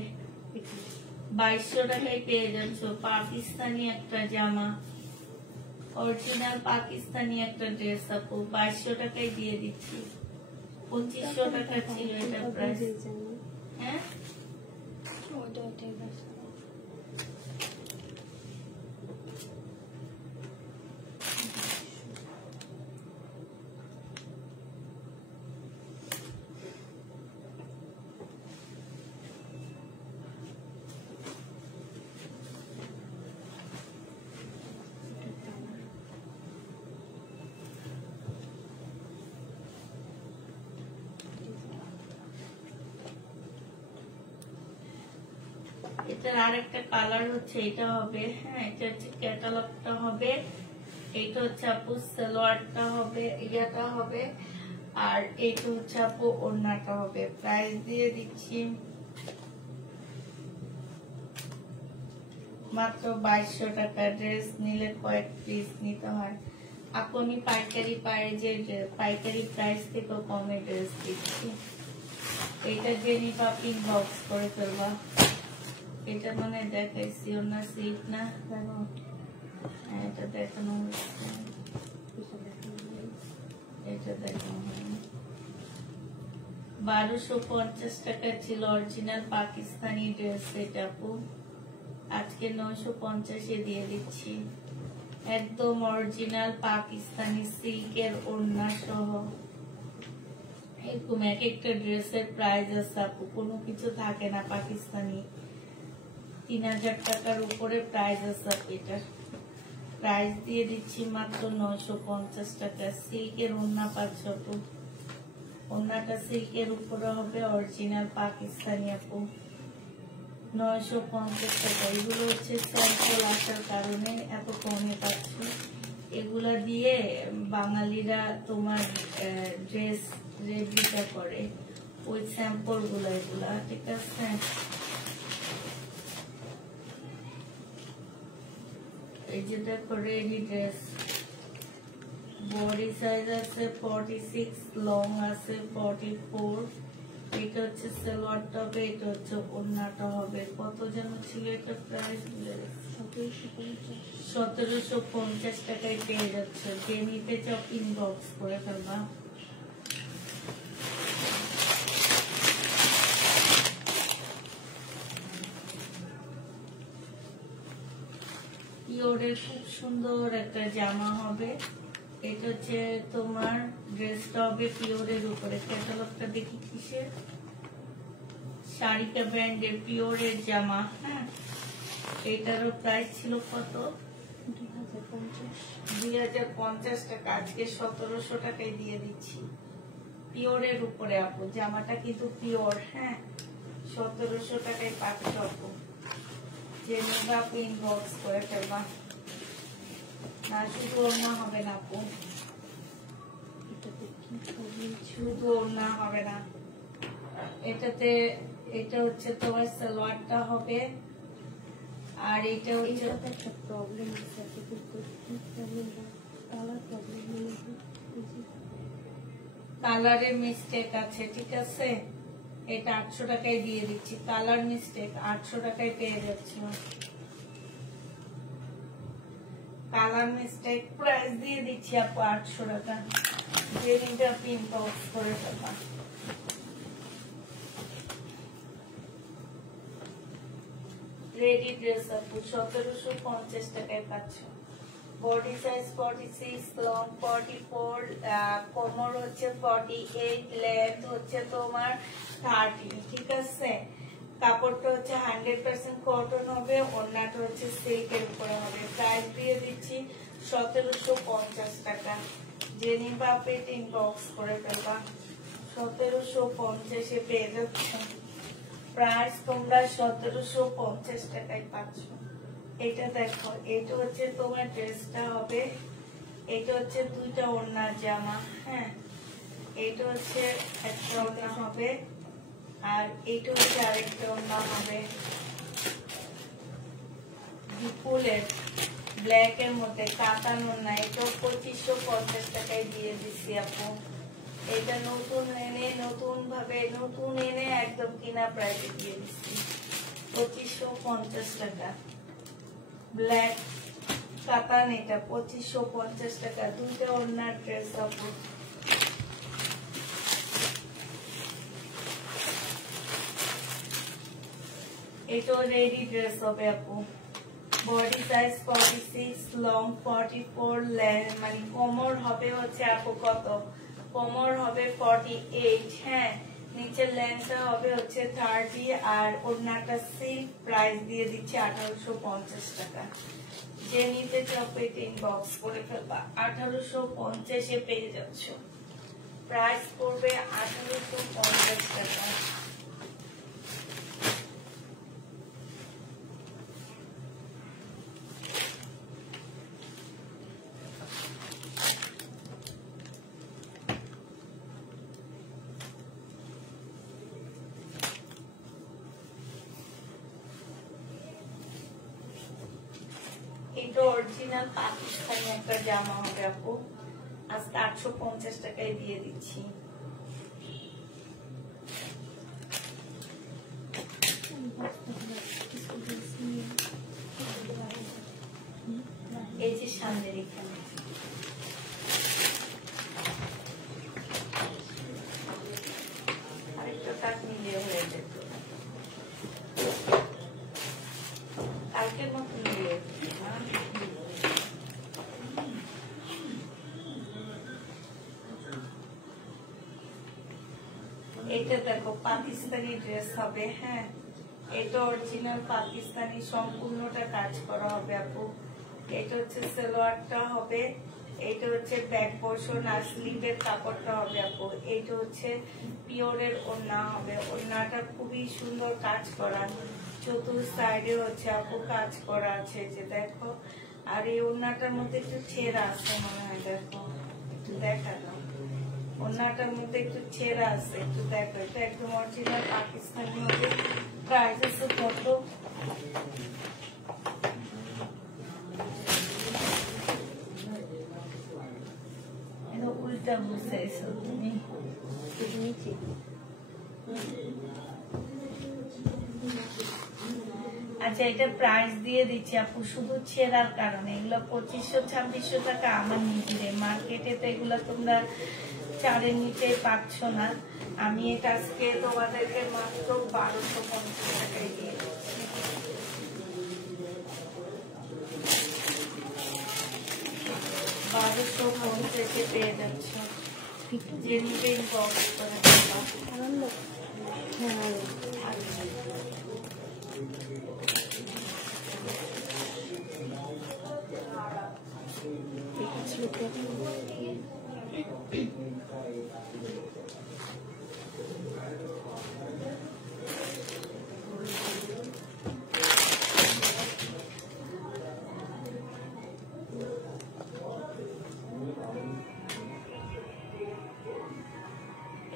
2200 টাকায় পেয়ে যাচ্ছ। পাকিস্তানি একটা জামা, অরিজিনাল পাকিস্তানি একটা ড্রেস আপু 2200 টাকায় দিয়ে দিচ্ছি। 2500 টাকা ছিল এটা প্রাইস। হ্যাঁ এটার আরেকটা কালার হচ্ছে, এটা হবে, হ্যাঁ এটা হচ্ছে ক্যাটালগটা হবে, এটা হচ্ছে আপু সালোয়ারটা হবে, ইয়াটা হবে, আর এটা হচ্ছে আপু ওড়নাটা হবে। প্রাইস দিয়ে দিচ্ছি মাত্র 2200 টাকা। ড্রেস নিলে কয়েক পিস নিতে হয় আপু, আমি পাইকারি প্রাইস থেকে কমে ড্রেস দিচ্ছি। এটা জেনিবা পিন বক্স করে ফেলবা। এটা মানে দেখাইছি ওনার সিট না, দেখো এটা দেখানো হচ্ছে, এটা দেখানো হয়নি। 1250 টাকা ছিল অরিজিনাল পাকিস্তানি ড্রেস, এটা আপু আজকে 950 দিয়ে দিচ্ছি। একদম অরিজিনাল পাকিস্তানি সিল্কের ওড়না সহ। এরকম এক একটা ড্রেসের প্রাইস আছে আপু, কোনো কিছু থাকে না পাকিস্তানি। 3000 টাকার উপরে প্রাইস আছে এটার। প্রাইস দিয়ে দিচ্ছি মাত্র 950 টাকা। সিল্কের ওড়না পাচ্ছ আপু, ওড়নাটা সিল্কের উপরে হবে, অরিজিনাল পাকিস্তানি আপু 950 টাকা। এগুলো হচ্ছে স্যাম্পল আসার কারণে এত কমে পাচ্ছ। এগুলা দিয়ে বাঙালিরা তোমার ড্রেস রেডিটা করে, ওই স্যাম্পল গুলা এগুলা, ঠিক আছে? এই যে দেখো রেডি ড্রেস বডি সাইজ আছে 46, লং আছে 44। এটা হচ্ছে সালোয়ার টপ, এটা হচ্ছে ওড়নাটা হবে। কত যেন ছিল এটা প্রাইস? 1750 টাকায় পেয়ে যাচ্ছে। যে নিতে চাও ইনবক্স করে ফেলবা। পিওরের খুব সুন্দর একটা জামা হবে। এটা হচ্ছে তোমার ড্রেসটা হবে পিওরের উপরে। ক্যাটালগটা দেখি কিসের? শাড়িকা ব্র্যান্ডের পিওরের জামা। হ্যাঁ, এটারও প্রাইস ছিল কত? 2050 টাকা। আজকে 1700 টাকায় দিয়ে দিচ্ছি পিওরের উপরে আপু। জামাটা কিন্তু পিওর। হ্যাঁ, 1700 টাকায় পাচ্ছ আপু। যে নেবে আপু ইনবক্স করে ফেলবা। না শুধু ওড়না হবে না আপু, শুধু ওড়না হবে না। এটাতে এটা হচ্ছে তোমার সালোয়ারটা হবে, আর এটা হচ্ছে একটা প্রবলেম আছে, কালারের মিস্টেক আছে। ঠিক আছে, এটা 800 টাকায় দিয়ে দিচ্ছি। কালার মিস্টেক 800 টাকায় পেয়ে যাচ্ছে। কালার মিস্টেক প্রাইস দিয়ে দিচ্ছি আপু 800 টাকা। যে লিঙ্কটা পিন বক্স করে ফেলবা। রেডি ড্রেস আপু 1750 টাকায় পাচ্ছ। বডি সাইজ 46, লং 44, কোমর হচ্ছে 48, লেন্থ হচ্ছে তোমার 30। ঠিক আছে, কাপড়টা হচ্ছে 100% কটন হবে। ওড়নাটা হচ্ছে সিল্কের উপরে হবে। প্রাইস দিয়ে দিচ্ছি 1750 টাকা। যে নিবা আপনি ইনবক্স করে ফেলবা। 1750 পেয়ে যাচ্ছ। প্রাইস তোমরা 1750 টাকায় পাচ্ছ। এটা দেখো, এটা হচ্ছে তোমার ড্রেসটা হবে। এটা হচ্ছে দুইটা ওড়নার জামা। হ্যাঁ, এটা হচ্ছে একটা ওড়না হবে, আর এটা হচ্ছে আরেকটা ওড়না হবে। ফুলের ব্ল্যাক এর মধ্যে কাতান ওড়না। এটা 2550 টাকায় দিয়ে দিচ্ছি আপু। এটা নতুন এনে নতুন এনে একদম কিনা প্রাইসে দিয়ে দিচ্ছি 2550 টাকা। ব্ল্যাক কাতান, এটা 2550 টাকা। দুইটা ওড়নার ড্রেস আপু। এটাও রেডি ড্রেস হবে আপু। বডি সাইজ 46, লং 44, মানে কোমর হবে হচ্ছে আপু কত? কোমর হবে 48। হ্যাঁ, নিচের লেন্থটা হবে হচ্ছে 30, আর ওড়নাটা সিল্ক। প্রাইস দিয়ে দিচ্ছে 1850 টাকা। যে নিতে চাপে ইনবক্স করে ফেলবা। 1850 পেয়ে যাচ্ছ। প্রাইস পড়বে 1850 টাকা। এটা অরিজিনাল পাকিস্তানি একটা জামা হবে আপু। আজকে 850 টাকায় দিয়ে দিচ্ছি। এই যে সামনের এখানে আরেকটা কাট মিলিয়ে হয়ে যেত। কালকের মতো মিলিয়ে এটা দেখো পাকিস্তানি ড্রেস হবে। হ্যাঁ, এটা অরিজিনাল পাকিস্তানি, সম্পূর্ণটা কাজ করা হবে আপু। এটা হচ্ছে সালোয়ারটা হবে, এটা হচ্ছে ব্যাক পোর্শন, আর স্লিভের কাপড়টা হবে আপু। এটা হচ্ছে পিওরের ওড়না হবে। ওড়নাটা খুবই সুন্দর কাজ করা, চতুর সাইডে হচ্ছে আপু কাজ করা আছে, যে দেখো। আর এই ওড়নাটার মধ্যে একটু ছেঁড়া আছে মনে হয়, দেখো একটু দেখানো। ওড়নাটার মধ্যে একটু ছেঁড়া আছে, একটু দেখো। এটা একদম অরিজিনাল পাকিস্তানি হবে। প্রাইস আছে কত? প্রাইসটা বুঝাইছো তুমি? নিচে আচ্ছা, এটা প্রাইস দিয়ে দিচ্ছি আপু শুধু ছেঁড়ার কারণে। এগুলো 2500-2600 টাকা আমার নিজের। মার্কেটে তো এগুলো তোমরা 4-এর নিচে পাচ্ছ না। আমি এটা আজকে তোমাদেরকে মাত্র 1250 টাকায় দিয়ে দিচ্ছি। 1250 পেয়ে যাচ্ছ। যে নিবে বক্স করে দেবা। আনন্দ হ্যাঁ আচ্ছা,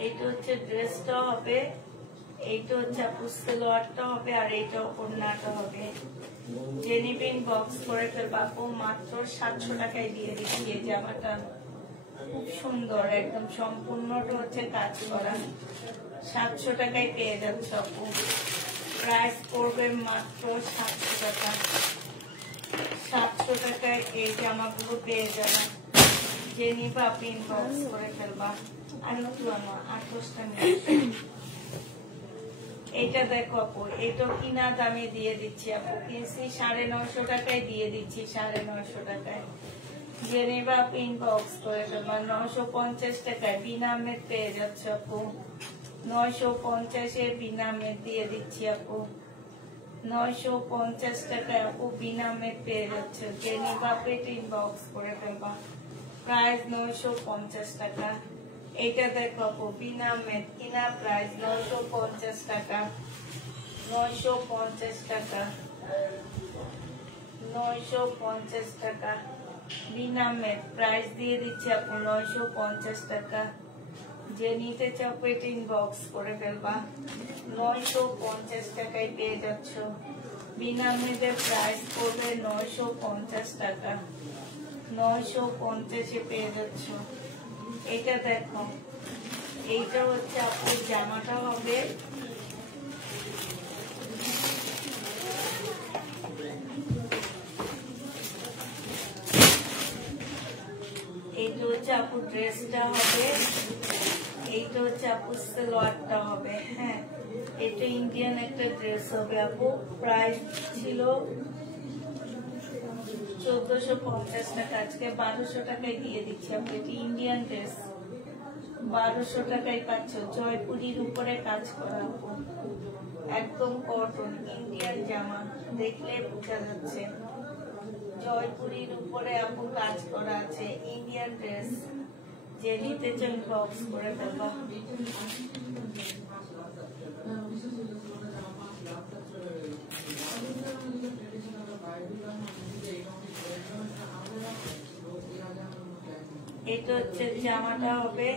এইটা হচ্ছে ড্রেসটা হবে, এইটা হচ্ছে সালোয়ারটা হবে, আর এইটা ওড়নাটা হবে। জেনিপিন বক্স করে ফেলবা আপু, মাত্র 700 টাকায় দিয়ে দিচ্ছি। এই জামাটা খুব সুন্দর, একদম সম্পূর্ণটা হচ্ছে কাজ করা। 700 টাকায় পেয়ে যাচ্ছে আপু। প্রাইস পড়বে মাত্র 700 টাকা। 700 টাকায় এই জামাগুলো পেয়ে যাবে। যে নিবা আপনি ইনবক্স করে ফেলবা। আর একটু আনো, 8-10টা নিয়ে। এইটা দেখো আপু, এটা কিনা দামে দিয়ে দিচ্ছি আপু, কিনছি 950 টাকায় দিয়ে দিচ্ছি 950 টাকায়। যে নিবা আপনি ইনবক্স করে ফেলবা। 950 টাকায় বিনা মেদ পেয়ে যাচ্ছে আপু। 950-এ বিনা মেদ দিয়ে দিচ্ছি আপু। 950 টাকায় আপু বিনা মেদ পেয়ে যাচ্ছে। যে নিবা পেটে ইনবক্স করে ফেলবা। প্রাইস 950 টাকা। এইটা দেখো আপু, বিনা মেদ, কিনা প্রাইস 950 টাকা। 950 টাকা। 950 টাকা বিনা মেদ, প্রাইস দিয়ে দিচ্ছি আপু 950 টাকা। যে নিতে চাও পেট ইনবক্স করে ফেলবা। 950 টাকায় পেয়ে যাচ্ছ। বিনা মেদের প্রাইস পড়বে 950 টাকা। 950-এ পেয়ে যাচ্ছ। এটা দেখো, এইটা হচ্ছে আপুর জামাটা হবে। এইটা হচ্ছে আপুর ড্রেসটা হবে। এইটা হচ্ছে আপুর সালোয়ারটা হবে। হ্যাঁ, এটা ইন্ডিয়ান একটা ড্রেস হবে আপু। প্রাইস ছিল 1450 টাকা, আজকে 1200 টাকায় দিয়ে দিচ্ছি আপু। এটি ইন্ডিয়ান ড্রেস, 1200 টাকায় পাচ্ছ। জয়পুরির উপরে কাজ করা আপু, একদম কটন ইন্ডিয়ান জামা, দেখলে বোঝা যাচ্ছে। জয়পুরির উপরে আপু কাজ করা আছে, ইন্ডিয়ান ড্রেস। যে নিতে চান বক্স করে ফেলবা। এটা হচ্ছে জামাটা হবে,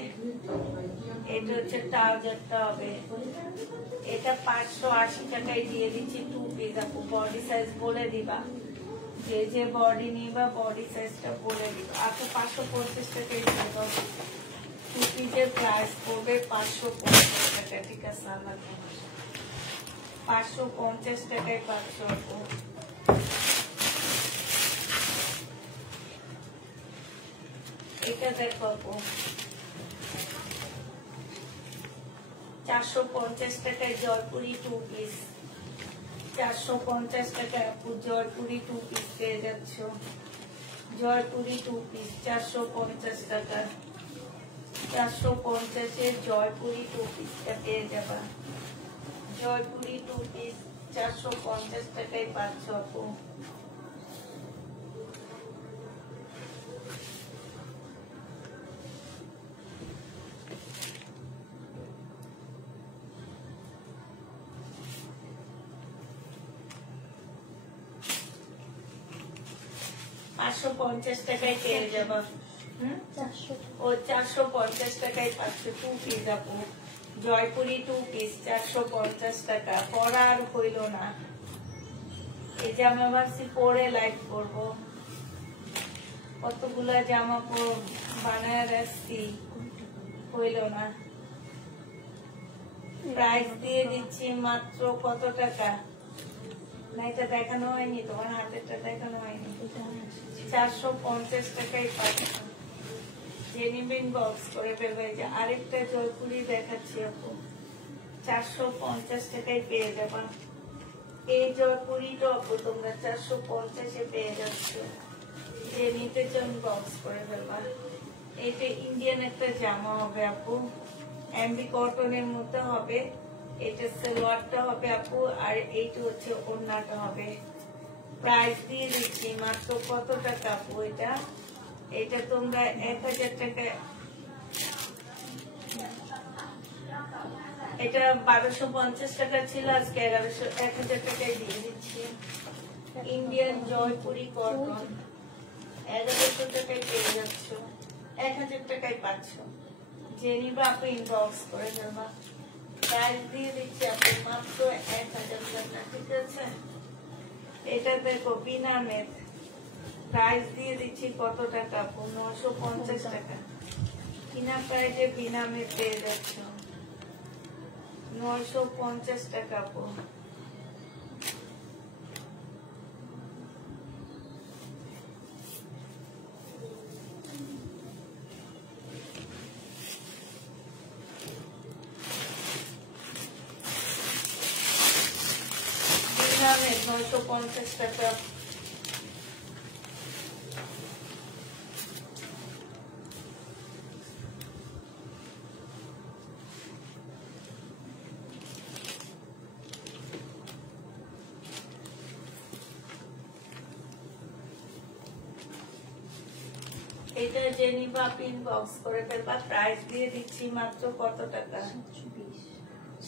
এটা হচ্ছে ট্রাউজারটা হবে। এটা 580 টাকায় দিয়ে দিচ্ছি 2 পিস আপু। বডি সাইজ বলে দিবা, যে যে বডি নিবা বডি সাইজটা বলে দিবা আপু। 550 টাকায় দিয়ে দাও। 2 পিসের প্রাইস পড়বে 550 টাকা। ঠিক আছে, আমার 550 টাকায় পাচ্ছ আপু। এটা দেখো আপু, 450 টাকায় জয়পুরি 2 পিস। 450 টাকায় আপু জয়পুরি 2 পিস পেয়ে যাচ্ছ। জয়পুরি 2 পিস 450 টাকা। 450-এ জয়পুরি 2 পিসটা পেয়ে যাবা। জয়পুরি 2 পিস 450 টাকায় পাচ্ছ আপু। পাঁচশো 50 টাকায় পেয়ে যাবা। 450 টাকায় পাচ্ছ 2 পিস আপু। জয়পুরি 2 পিস 450 টাকা। পরা আর হইল না। এই যে আমি ভাবছি পরে লাইভ করবো। কতগুলা জামা বানায় রাখছি, হইল না। প্রাইস দিয়ে দিচ্ছি মাত্র কত টাকা? না এটা দেখানো হয়নি, তোমার হাতেরটা দেখানো হয়নি। 450 টাকায় পাচ্ছ। যে নিবেন বক্স করে ফেলবে। যে আরেকটা জয়পুরি দেখাচ্ছি আপু, 450 টাকায় পেয়ে যাবা। এই জয়পুরিটা আপু তোমরা 450-এ পেয়ে যাচ্ছ। যে নিতে চান বক্স করে ফেলবা। এটা ইন্ডিয়ান একটা জামা হবে আপু, এমবি কটনের মধ্যে হবে। এটা সালোয়ারটা হবে আপু, আর এইটা হচ্ছে ওড়নাটা হবে। প্রাইস দিয়ে দিচ্ছি মাত্র কত টাকা আপু? এটা তোমরা 1000 টাকা, এটা 1250 টাকা ছিল, আজকে 1000 টাকায় দিয়ে দিচ্ছি। ইন্ডিয়ান জয়পুরি কটন 1100 টাকায় পেয়ে যাচ্ছ, 1000 টাকায় পাচ্ছ। যে নিবা আপনি ইনবক্স করে দেবা। প্রাইস দিয়ে দিচ্ছি আপনি মাত্র 1000 টাকা, ঠিক আছে? এটা দেখো বিনা মেদ, প্রাইস দিয়ে দিচ্ছি কত টাকা আপু? 950 টাকা। কিনা প্রাইসে বিনা মেদ পেয়ে যাচ্ছ 950 টাকা আপু। বিনা মেদ 950 টাকা। এটা যে নিবা পিন বক্স করে ফেলবা। প্রাইস দিয়ে দিচ্ছি মাত্র কত টাকা?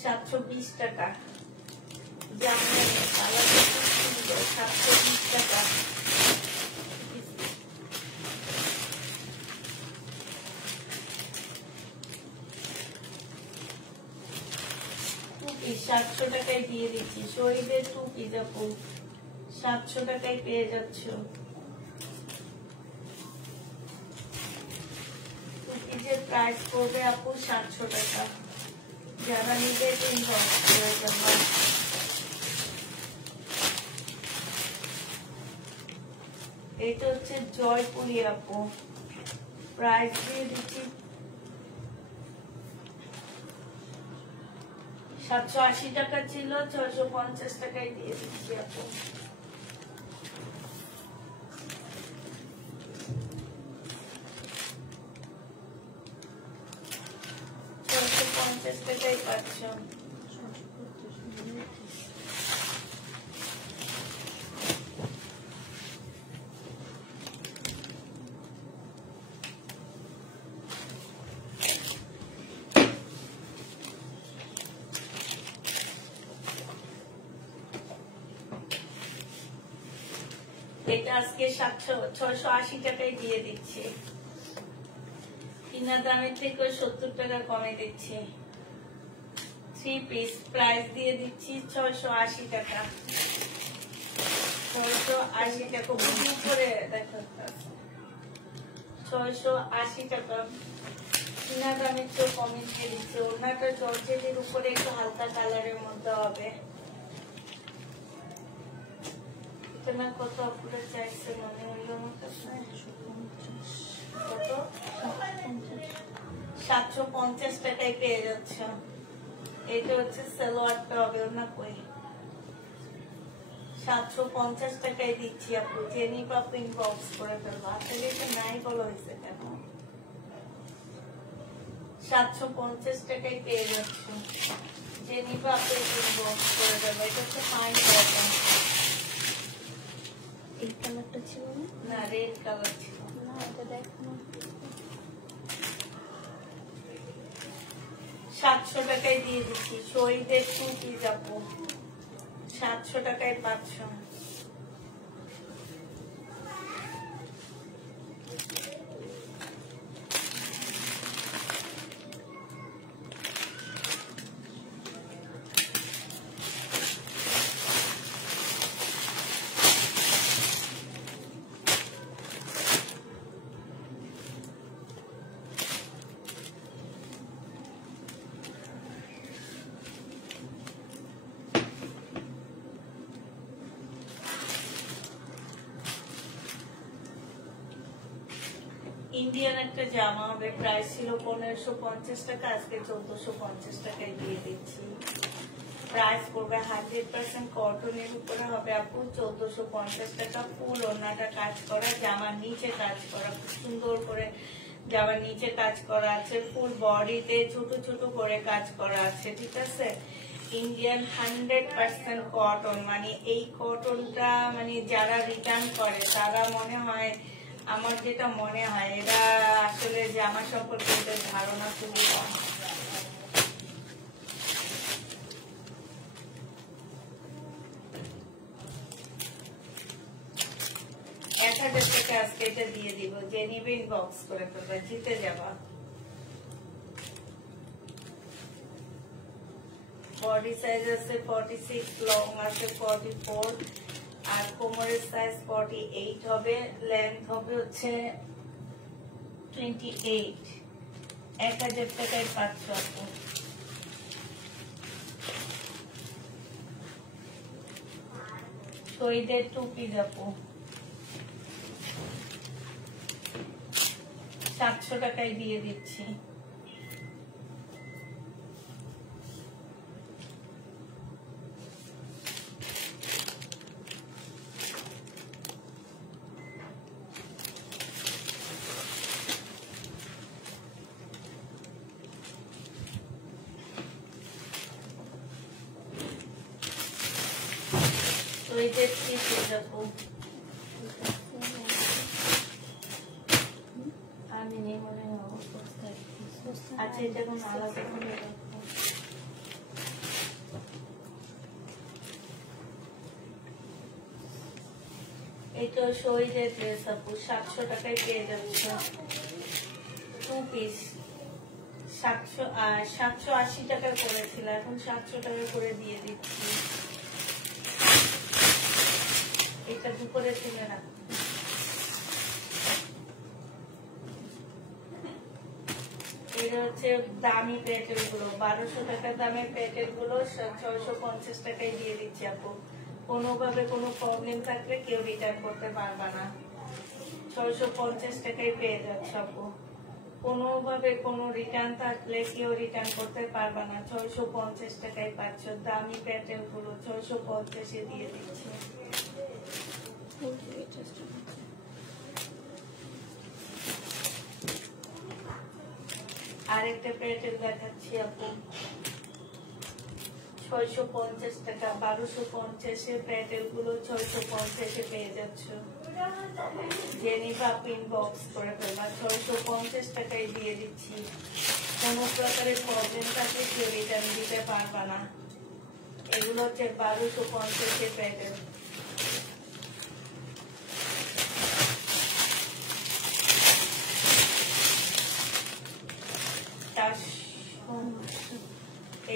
720 টাকা। জামা কালার 720 টাকা। টুপি 700 টাকায় দিয়ে দিচ্ছি। শরীরের টুপি দেখো 700 টাকায় পেয়ে যাচ্ছ। টুপির প্রাইস পড়বে আপু 700 টাকা। যারা নিবে ইনবক্স করে দেবো। এটা হচ্ছে জয়পুরি আপু, প্রাইস দিয়ে দিচ্ছি 780 টাকা ছিল, 650 টাকায় দিয়ে দিচ্ছি আপু। টাকায় পাচ্ছ। এটা আজকে 680 টাকায় দিয়ে দিচ্ছে। কিনা দামের থেকে 70 টাকা কমে দিচ্ছে। 3 পিস প্রাইস দিয়ে দিচ্ছি 680 টাকা। 680 টাকা উপরে দেখো, 680 টাকা। কিনা দামের তো কমে দিয়ে দিচ্ছে। ওনাটা জর্জেটের উপরে একটু হালকা কালারের মধ্যে হবে। না কত আপুরে চাইছে মনে হইল আমার কাছে? কত? 750 টাকায় পেয়ে যাচ্ছ। এটা হচ্ছে সালোয়ারটা হবে, না কই 750 টাকায় দিচ্ছি আপু। যে নিবা পিন বক্স করে ফেলবো। আসলে এটা নাই বলা হয়েছে কেন? 750 টাকায় পেয়ে যাচ্ছ। যে নিবা আপনি পিন বক্স করে ফেলবো। এটা হচ্ছে ফাইন কটন। এই কালারটা ছিল না, রেড কালার ছিল না, এটা দেখো 700 টাকায় দিয়ে দিচ্ছি। শহীদের টুপি যাবো 700 টাকায় পাচ্ছ। ইন্ডিয়ান একটা জামা হবে, প্রাইস ছিল 1550 টাকা, আজকে 1450 টাকায় দিয়ে দিচ্ছি। প্রাইস পড়বে 100% কটনের উপরে হবে আপু, 1450 টাকা। ফুল ওড়নাটা কাজ করা, জামার নিচে কাজ করা, খুব সুন্দর করে জামার নিচে কাজ করা আছে, ফুল বডিতে ছোট ছোট করে কাজ করা আছে, ঠিক আছে। ইন্ডিয়ান 100% কটন, মানে এই কটনটা মানে যারা রিটার্ন করে তারা মনে হয়, আমার যেটা মনে হয় এরা আসলে জামা সম্পর্কে এদের ধারণা খুবই কম। টাকা আজকে এটা দিয়ে দিব, যে নিবে ইনবক্স করে ফেলবে, জিতে যাবা। বডি সাইজ আছে 46, লং আছে 44, আর কোমরের সাইজ 48 হবে, লেন্থ হবে হচ্ছে 28। 1000 টাকায় 500 আপু। শহীদের টুপি আপু 700 টাকায় দিয়ে দিচ্ছি। শহীদের টুপি আপু আমি নেই মনে হয়। আচ্ছা এটা কোন আলাদা করে রাখো। এটা শহীদের ড্রেস আপু 700 টাকায় পেয়ে যাচ্ছে, 2 পিস। 780 টাকা করেছিল, এখন 700 টাকা করে দিয়ে দিচ্ছি। এটা দুপুরে তুলে রাখো। এটা হচ্ছে দামি প্যাটেল গুলো, 1200 টাকা দামের প্যাটেল গুলো 650 টাকায় দিয়ে দিচ্ছি আপু। কোনোভাবে কোনো প্রবলেম থাকলে কেউ রিটার্ন করতে পারবা না, 650 টাকায় পেয়ে যাচ্ছে আপু। কোনোভাবে কোনো রিটার্ন থাকলে কেউ রিটার্ন করতে পারবা না, 650 টাকায় পাচ্ছ। দামি প্যাটেল গুলো 650-এ দিয়ে দিচ্ছি। আরেকটা প্যাটেল দেখাচ্ছি আপু 650 টাকা, 1250-এর প্যাটেল গুলো 650-এ পেয়ে যাচ্ছ। জেনিফা ইনবক্স করে ফেলবা, 650 টাকায় দিয়ে দিচ্ছি। কোনো প্রকারের প্রবলেম থাকলে কেউ রিটার্ন দিতে পারবা না। এগুলো হচ্ছে 1250-এর প্যাটেল।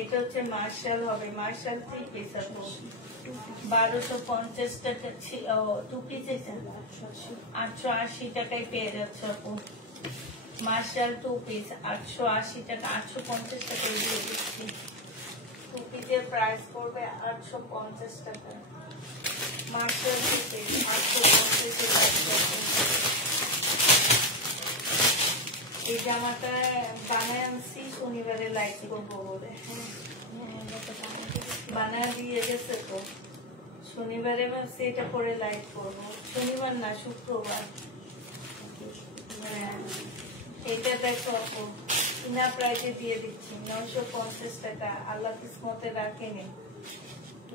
এটা হচ্ছে মার্শাল হবে, মার্শাল 3 পিস আপু 1250 টাকা, 2 পিস। এটা 880 টাকায় পেয়ে যাচ্ছে আপু। মার্শাল 2 পিস 880 টাকা, 850 টাকায় দিয়ে দিচ্ছি। 2 পিসের প্রাইস পড়বে 850 টাকা। মার্শাল 2 পিস 850 এই জামাটা বানায় আনছি শনিবারে লাইট করবো বলে, বানায় দিয়ে গেছে তো শনিবারে ভাবছি এটা পরে লাইট করবো। শনিবার না, শুক্রবার। এটা দেখো আপু কিনা প্রাইসে দিয়ে দিচ্ছি 950 টাকা। আল্লাহ কিসমতে রাখেনি,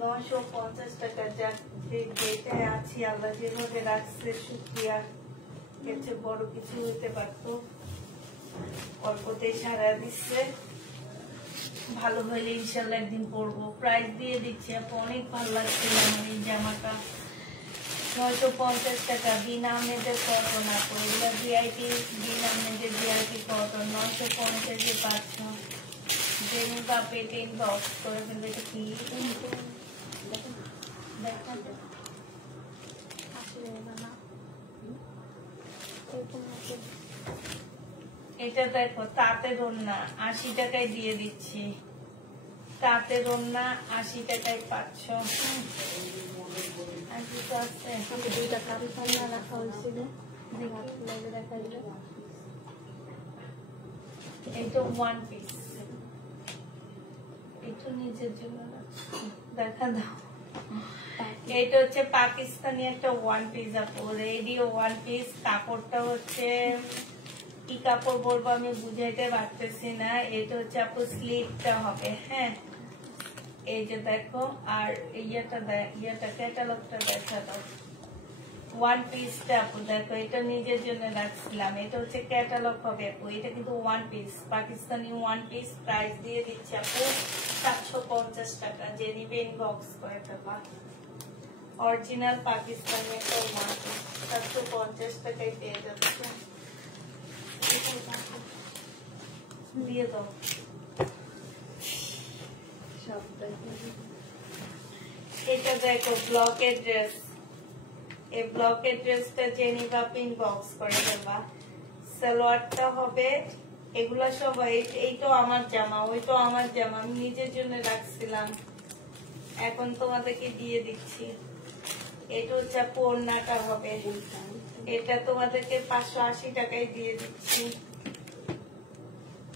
950 টাকা। যেটাই আছি আল্লাহ যেভাবে রাখছে শুকরিয়া, এর চেয়ে বড় কিছু হতে পারতো। অল্পতে সারা দিচ্ছে, ভালো হইলে ইনশাল্লাহ একদিন পরবো। প্রাইস দিয়ে দিচ্ছি আপু, অনেক ভালো লাগছিল আমার এই জামাটা। 950 টাকা। বিনা আহমেদের কটন আপু, এগুলো ভিআইপি, বিনা আহমেদের ভিআইপি কটন 950-এ পাচ্ছ। জেনুকা পেটে ইনবক্স করে ফেলবে। এটা কি এটা দেখো তাঁতের ওড়না 80 টাকায় দিয়ে দিচ্ছি। তাঁতের ওড়না 80 টাকায় পাচ্ছ। দুইটা কারি পাল্লা রাখা হয়েছিল, দেখা এইটা ওয়ান পিস, একটু নিজের জন্য দেখা দাও। এটা হচ্ছে পাকিস্তানি একটা ওয়ান পিস আপু, রেডিও ওয়ান পিস। কাপড়টা হচ্ছে কি কাপড় বলবো আমি বুঝাইতে পারতেছি না। এটা হচ্ছে আপু স্লিভটা হবে, হ্যাঁ এই যে দেখো। আর ইয়েটা ক্যাটালগটা দেখা দাও। ওয়ান পিসটা আপু দেখো, এটা নিজের জন্য রাখছিলাম। এটা হচ্ছে ক্যাটালগ হবে আপু, এটা কিন্তু one piece, Pakistani one piece. Price দিয়ে দিচ্ছে আপু 750 টাকা। যে নিবে ইনবক্স করে দেবা। অরিজিনাল পাকিস্তানি একটা ওয়ান পিস 750 টাকায় পেয়ে যাচ্ছে। দিয়ে দাও। এটা দেখো ব্লকের ড্রেস, এই ব্লকের ড্রেসটা জেনিভা ইনবক্স করে দেবা। সালোয়ারটা হবে এগুলা সব, এই তো আমার জামা, ওই তো আমার জামা, আমি নিজের জন্য রাখছিলাম, এখন তোমাদেরকে দিয়ে দিচ্ছি। এটা হচ্ছে ওড়নাটা হবে, এটা তোমাদেরকে 580 টাকায় দিয়ে দিচ্ছি।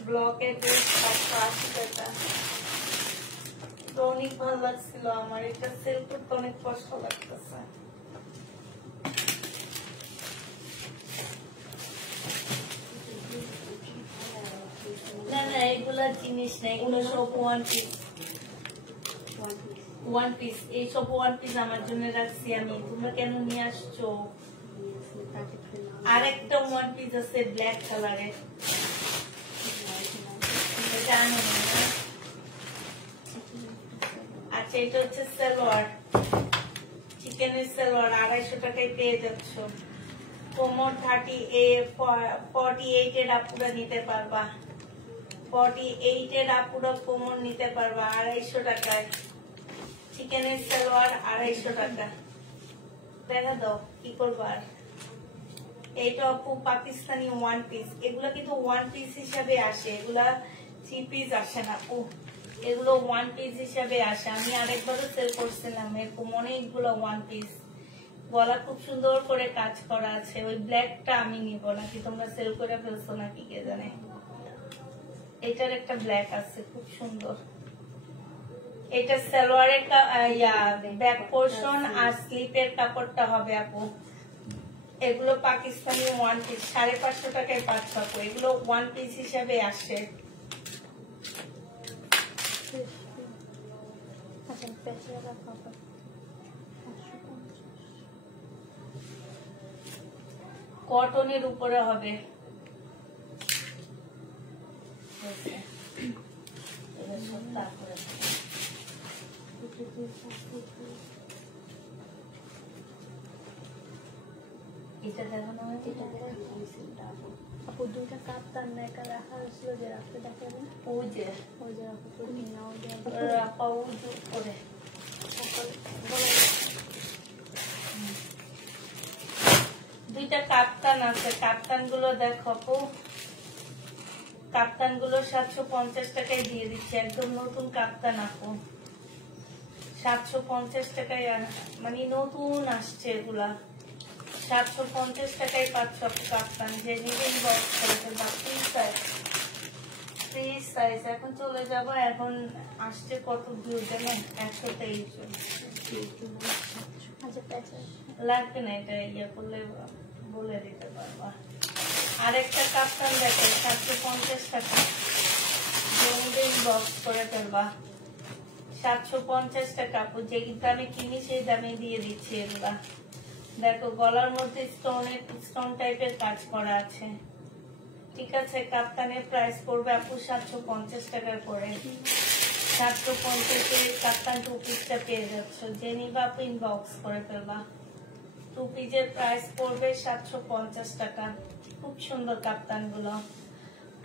ব্লকের ড্রেস 580 টাকা। তো অনেক ভালো লাগছিল আমার, এটা সেল করতে অনেক কষ্ট লাগতেছে। না না এগুলা জিনিস না, এগুলো সব ওয়ান পিস। ওয়ান পিস, এইসব ওয়ান পিস আমার জন্য রাখছি আমি। তোমরা কেন নিয়ে আসছো? আরেকটা ওয়ান পিস আছে ব্ল্যাক কালারের, এটা আনো না। আচ্ছা এটা হচ্ছে সালোয়ার, চিকেনের সালোয়ার 250 টাকায় পেয়ে যাচ্ছ। কোমর 48 এর আপুরা নিতে পারবা, 48 এর আপুরা কোমর নিতে পারবা 250 টাকায়। চিকেনের সালোয়ার 250 টাকা। দেখা দাও কি করবা। এইটা আপু পাকিস্তানি ওয়ান পিস, এগুলা কিন্তু ওয়ান পিস হিসাবে আসে, এগুলা 3 পিস আসে না আপু, এগুলো ওয়ান পিস হিসাবে আসে। আমি আরেকবারও সেল করছিলাম এরকম অনেকগুলো ওয়ান পিস। গলা খুব সুন্দর করে কাজ করা আছে। ওই ব্ল্যাকটা আমি নিব নাকি তোমরা সেল করে ফেলছো নাকি কে জানে। এটার একটা ব্ল্যাক আছে খুব সুন্দর। এটা সালোয়ারের ব্যাক পোর্শন আর স্লিপের কাপড়টা হবে আপু। এগুলো পাকিস্তানি ওয়ান পিস 550 টাকায় পাচ্ছ আপু, এগুলো ওয়ান পিস হিসাবে আসে। কটনের উপরে হবে। এটা দেখো না, আপু দুইটা কাপ্তান নেকা রাখা হয়েছিল যে রাখতে দেখাবেন। ওই যে রাখা করে দুইটা কাপ্তান আছে। কাপ্তান গুলো দেখো আপু, কাপ্তান গুলো 750 টাকায় দিয়ে দিচ্ছে, একদম নতুন কাপ্তান আপু। 750 টাকায়, মানে নতুন আসছে এগুলা। 750 টাকায় পাচ্ছ কাপ্তান। যে নিবেন বক্স করেছেন বা ফ্রি সাইজ। এখন চলে যাবো, এখন আসছে কত ভিউ জানেন? 123 জন। লাগবে না, এটা ইয়ে করলে বলে দিতে পারবা। আরেকটা কাপ্তান দেখো 750 টাকা, জমিদিন বক্স করে ফেলবা। 750 টাকা আপু, যে দামে কিনি সেই দামে দিয়ে দিচ্ছি এগুলা। দেখো গলার মধ্যে স্টোন টাইপের কাজ করা আছে, ঠিক আছে। কাপ্তানের প্রাইস পড়বে আপু 750 টাকা করে। 750 এর কাপ্তান 2 পিসটা পেয়ে যাচ্ছ। যে নিবা আপু ইনবক্স করে ফেলবা। 2 পিসের প্রাইস পড়বে 750 টাকা। খুব সুন্দর কাপ্তান গুলো।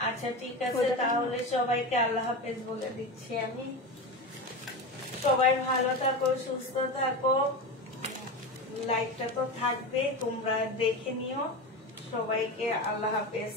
আচ্ছা ঠিক আছে, তাহলে সবাইকে আল্লাহ হাফেজ বলে দিচ্ছি আমি। সবাই ভালো থাকো, সুস্থ থাকো। লাইভটা তো থাকবে, তোমরা দেখে নিও। সবাইকে আল্লাহ হাফেজ।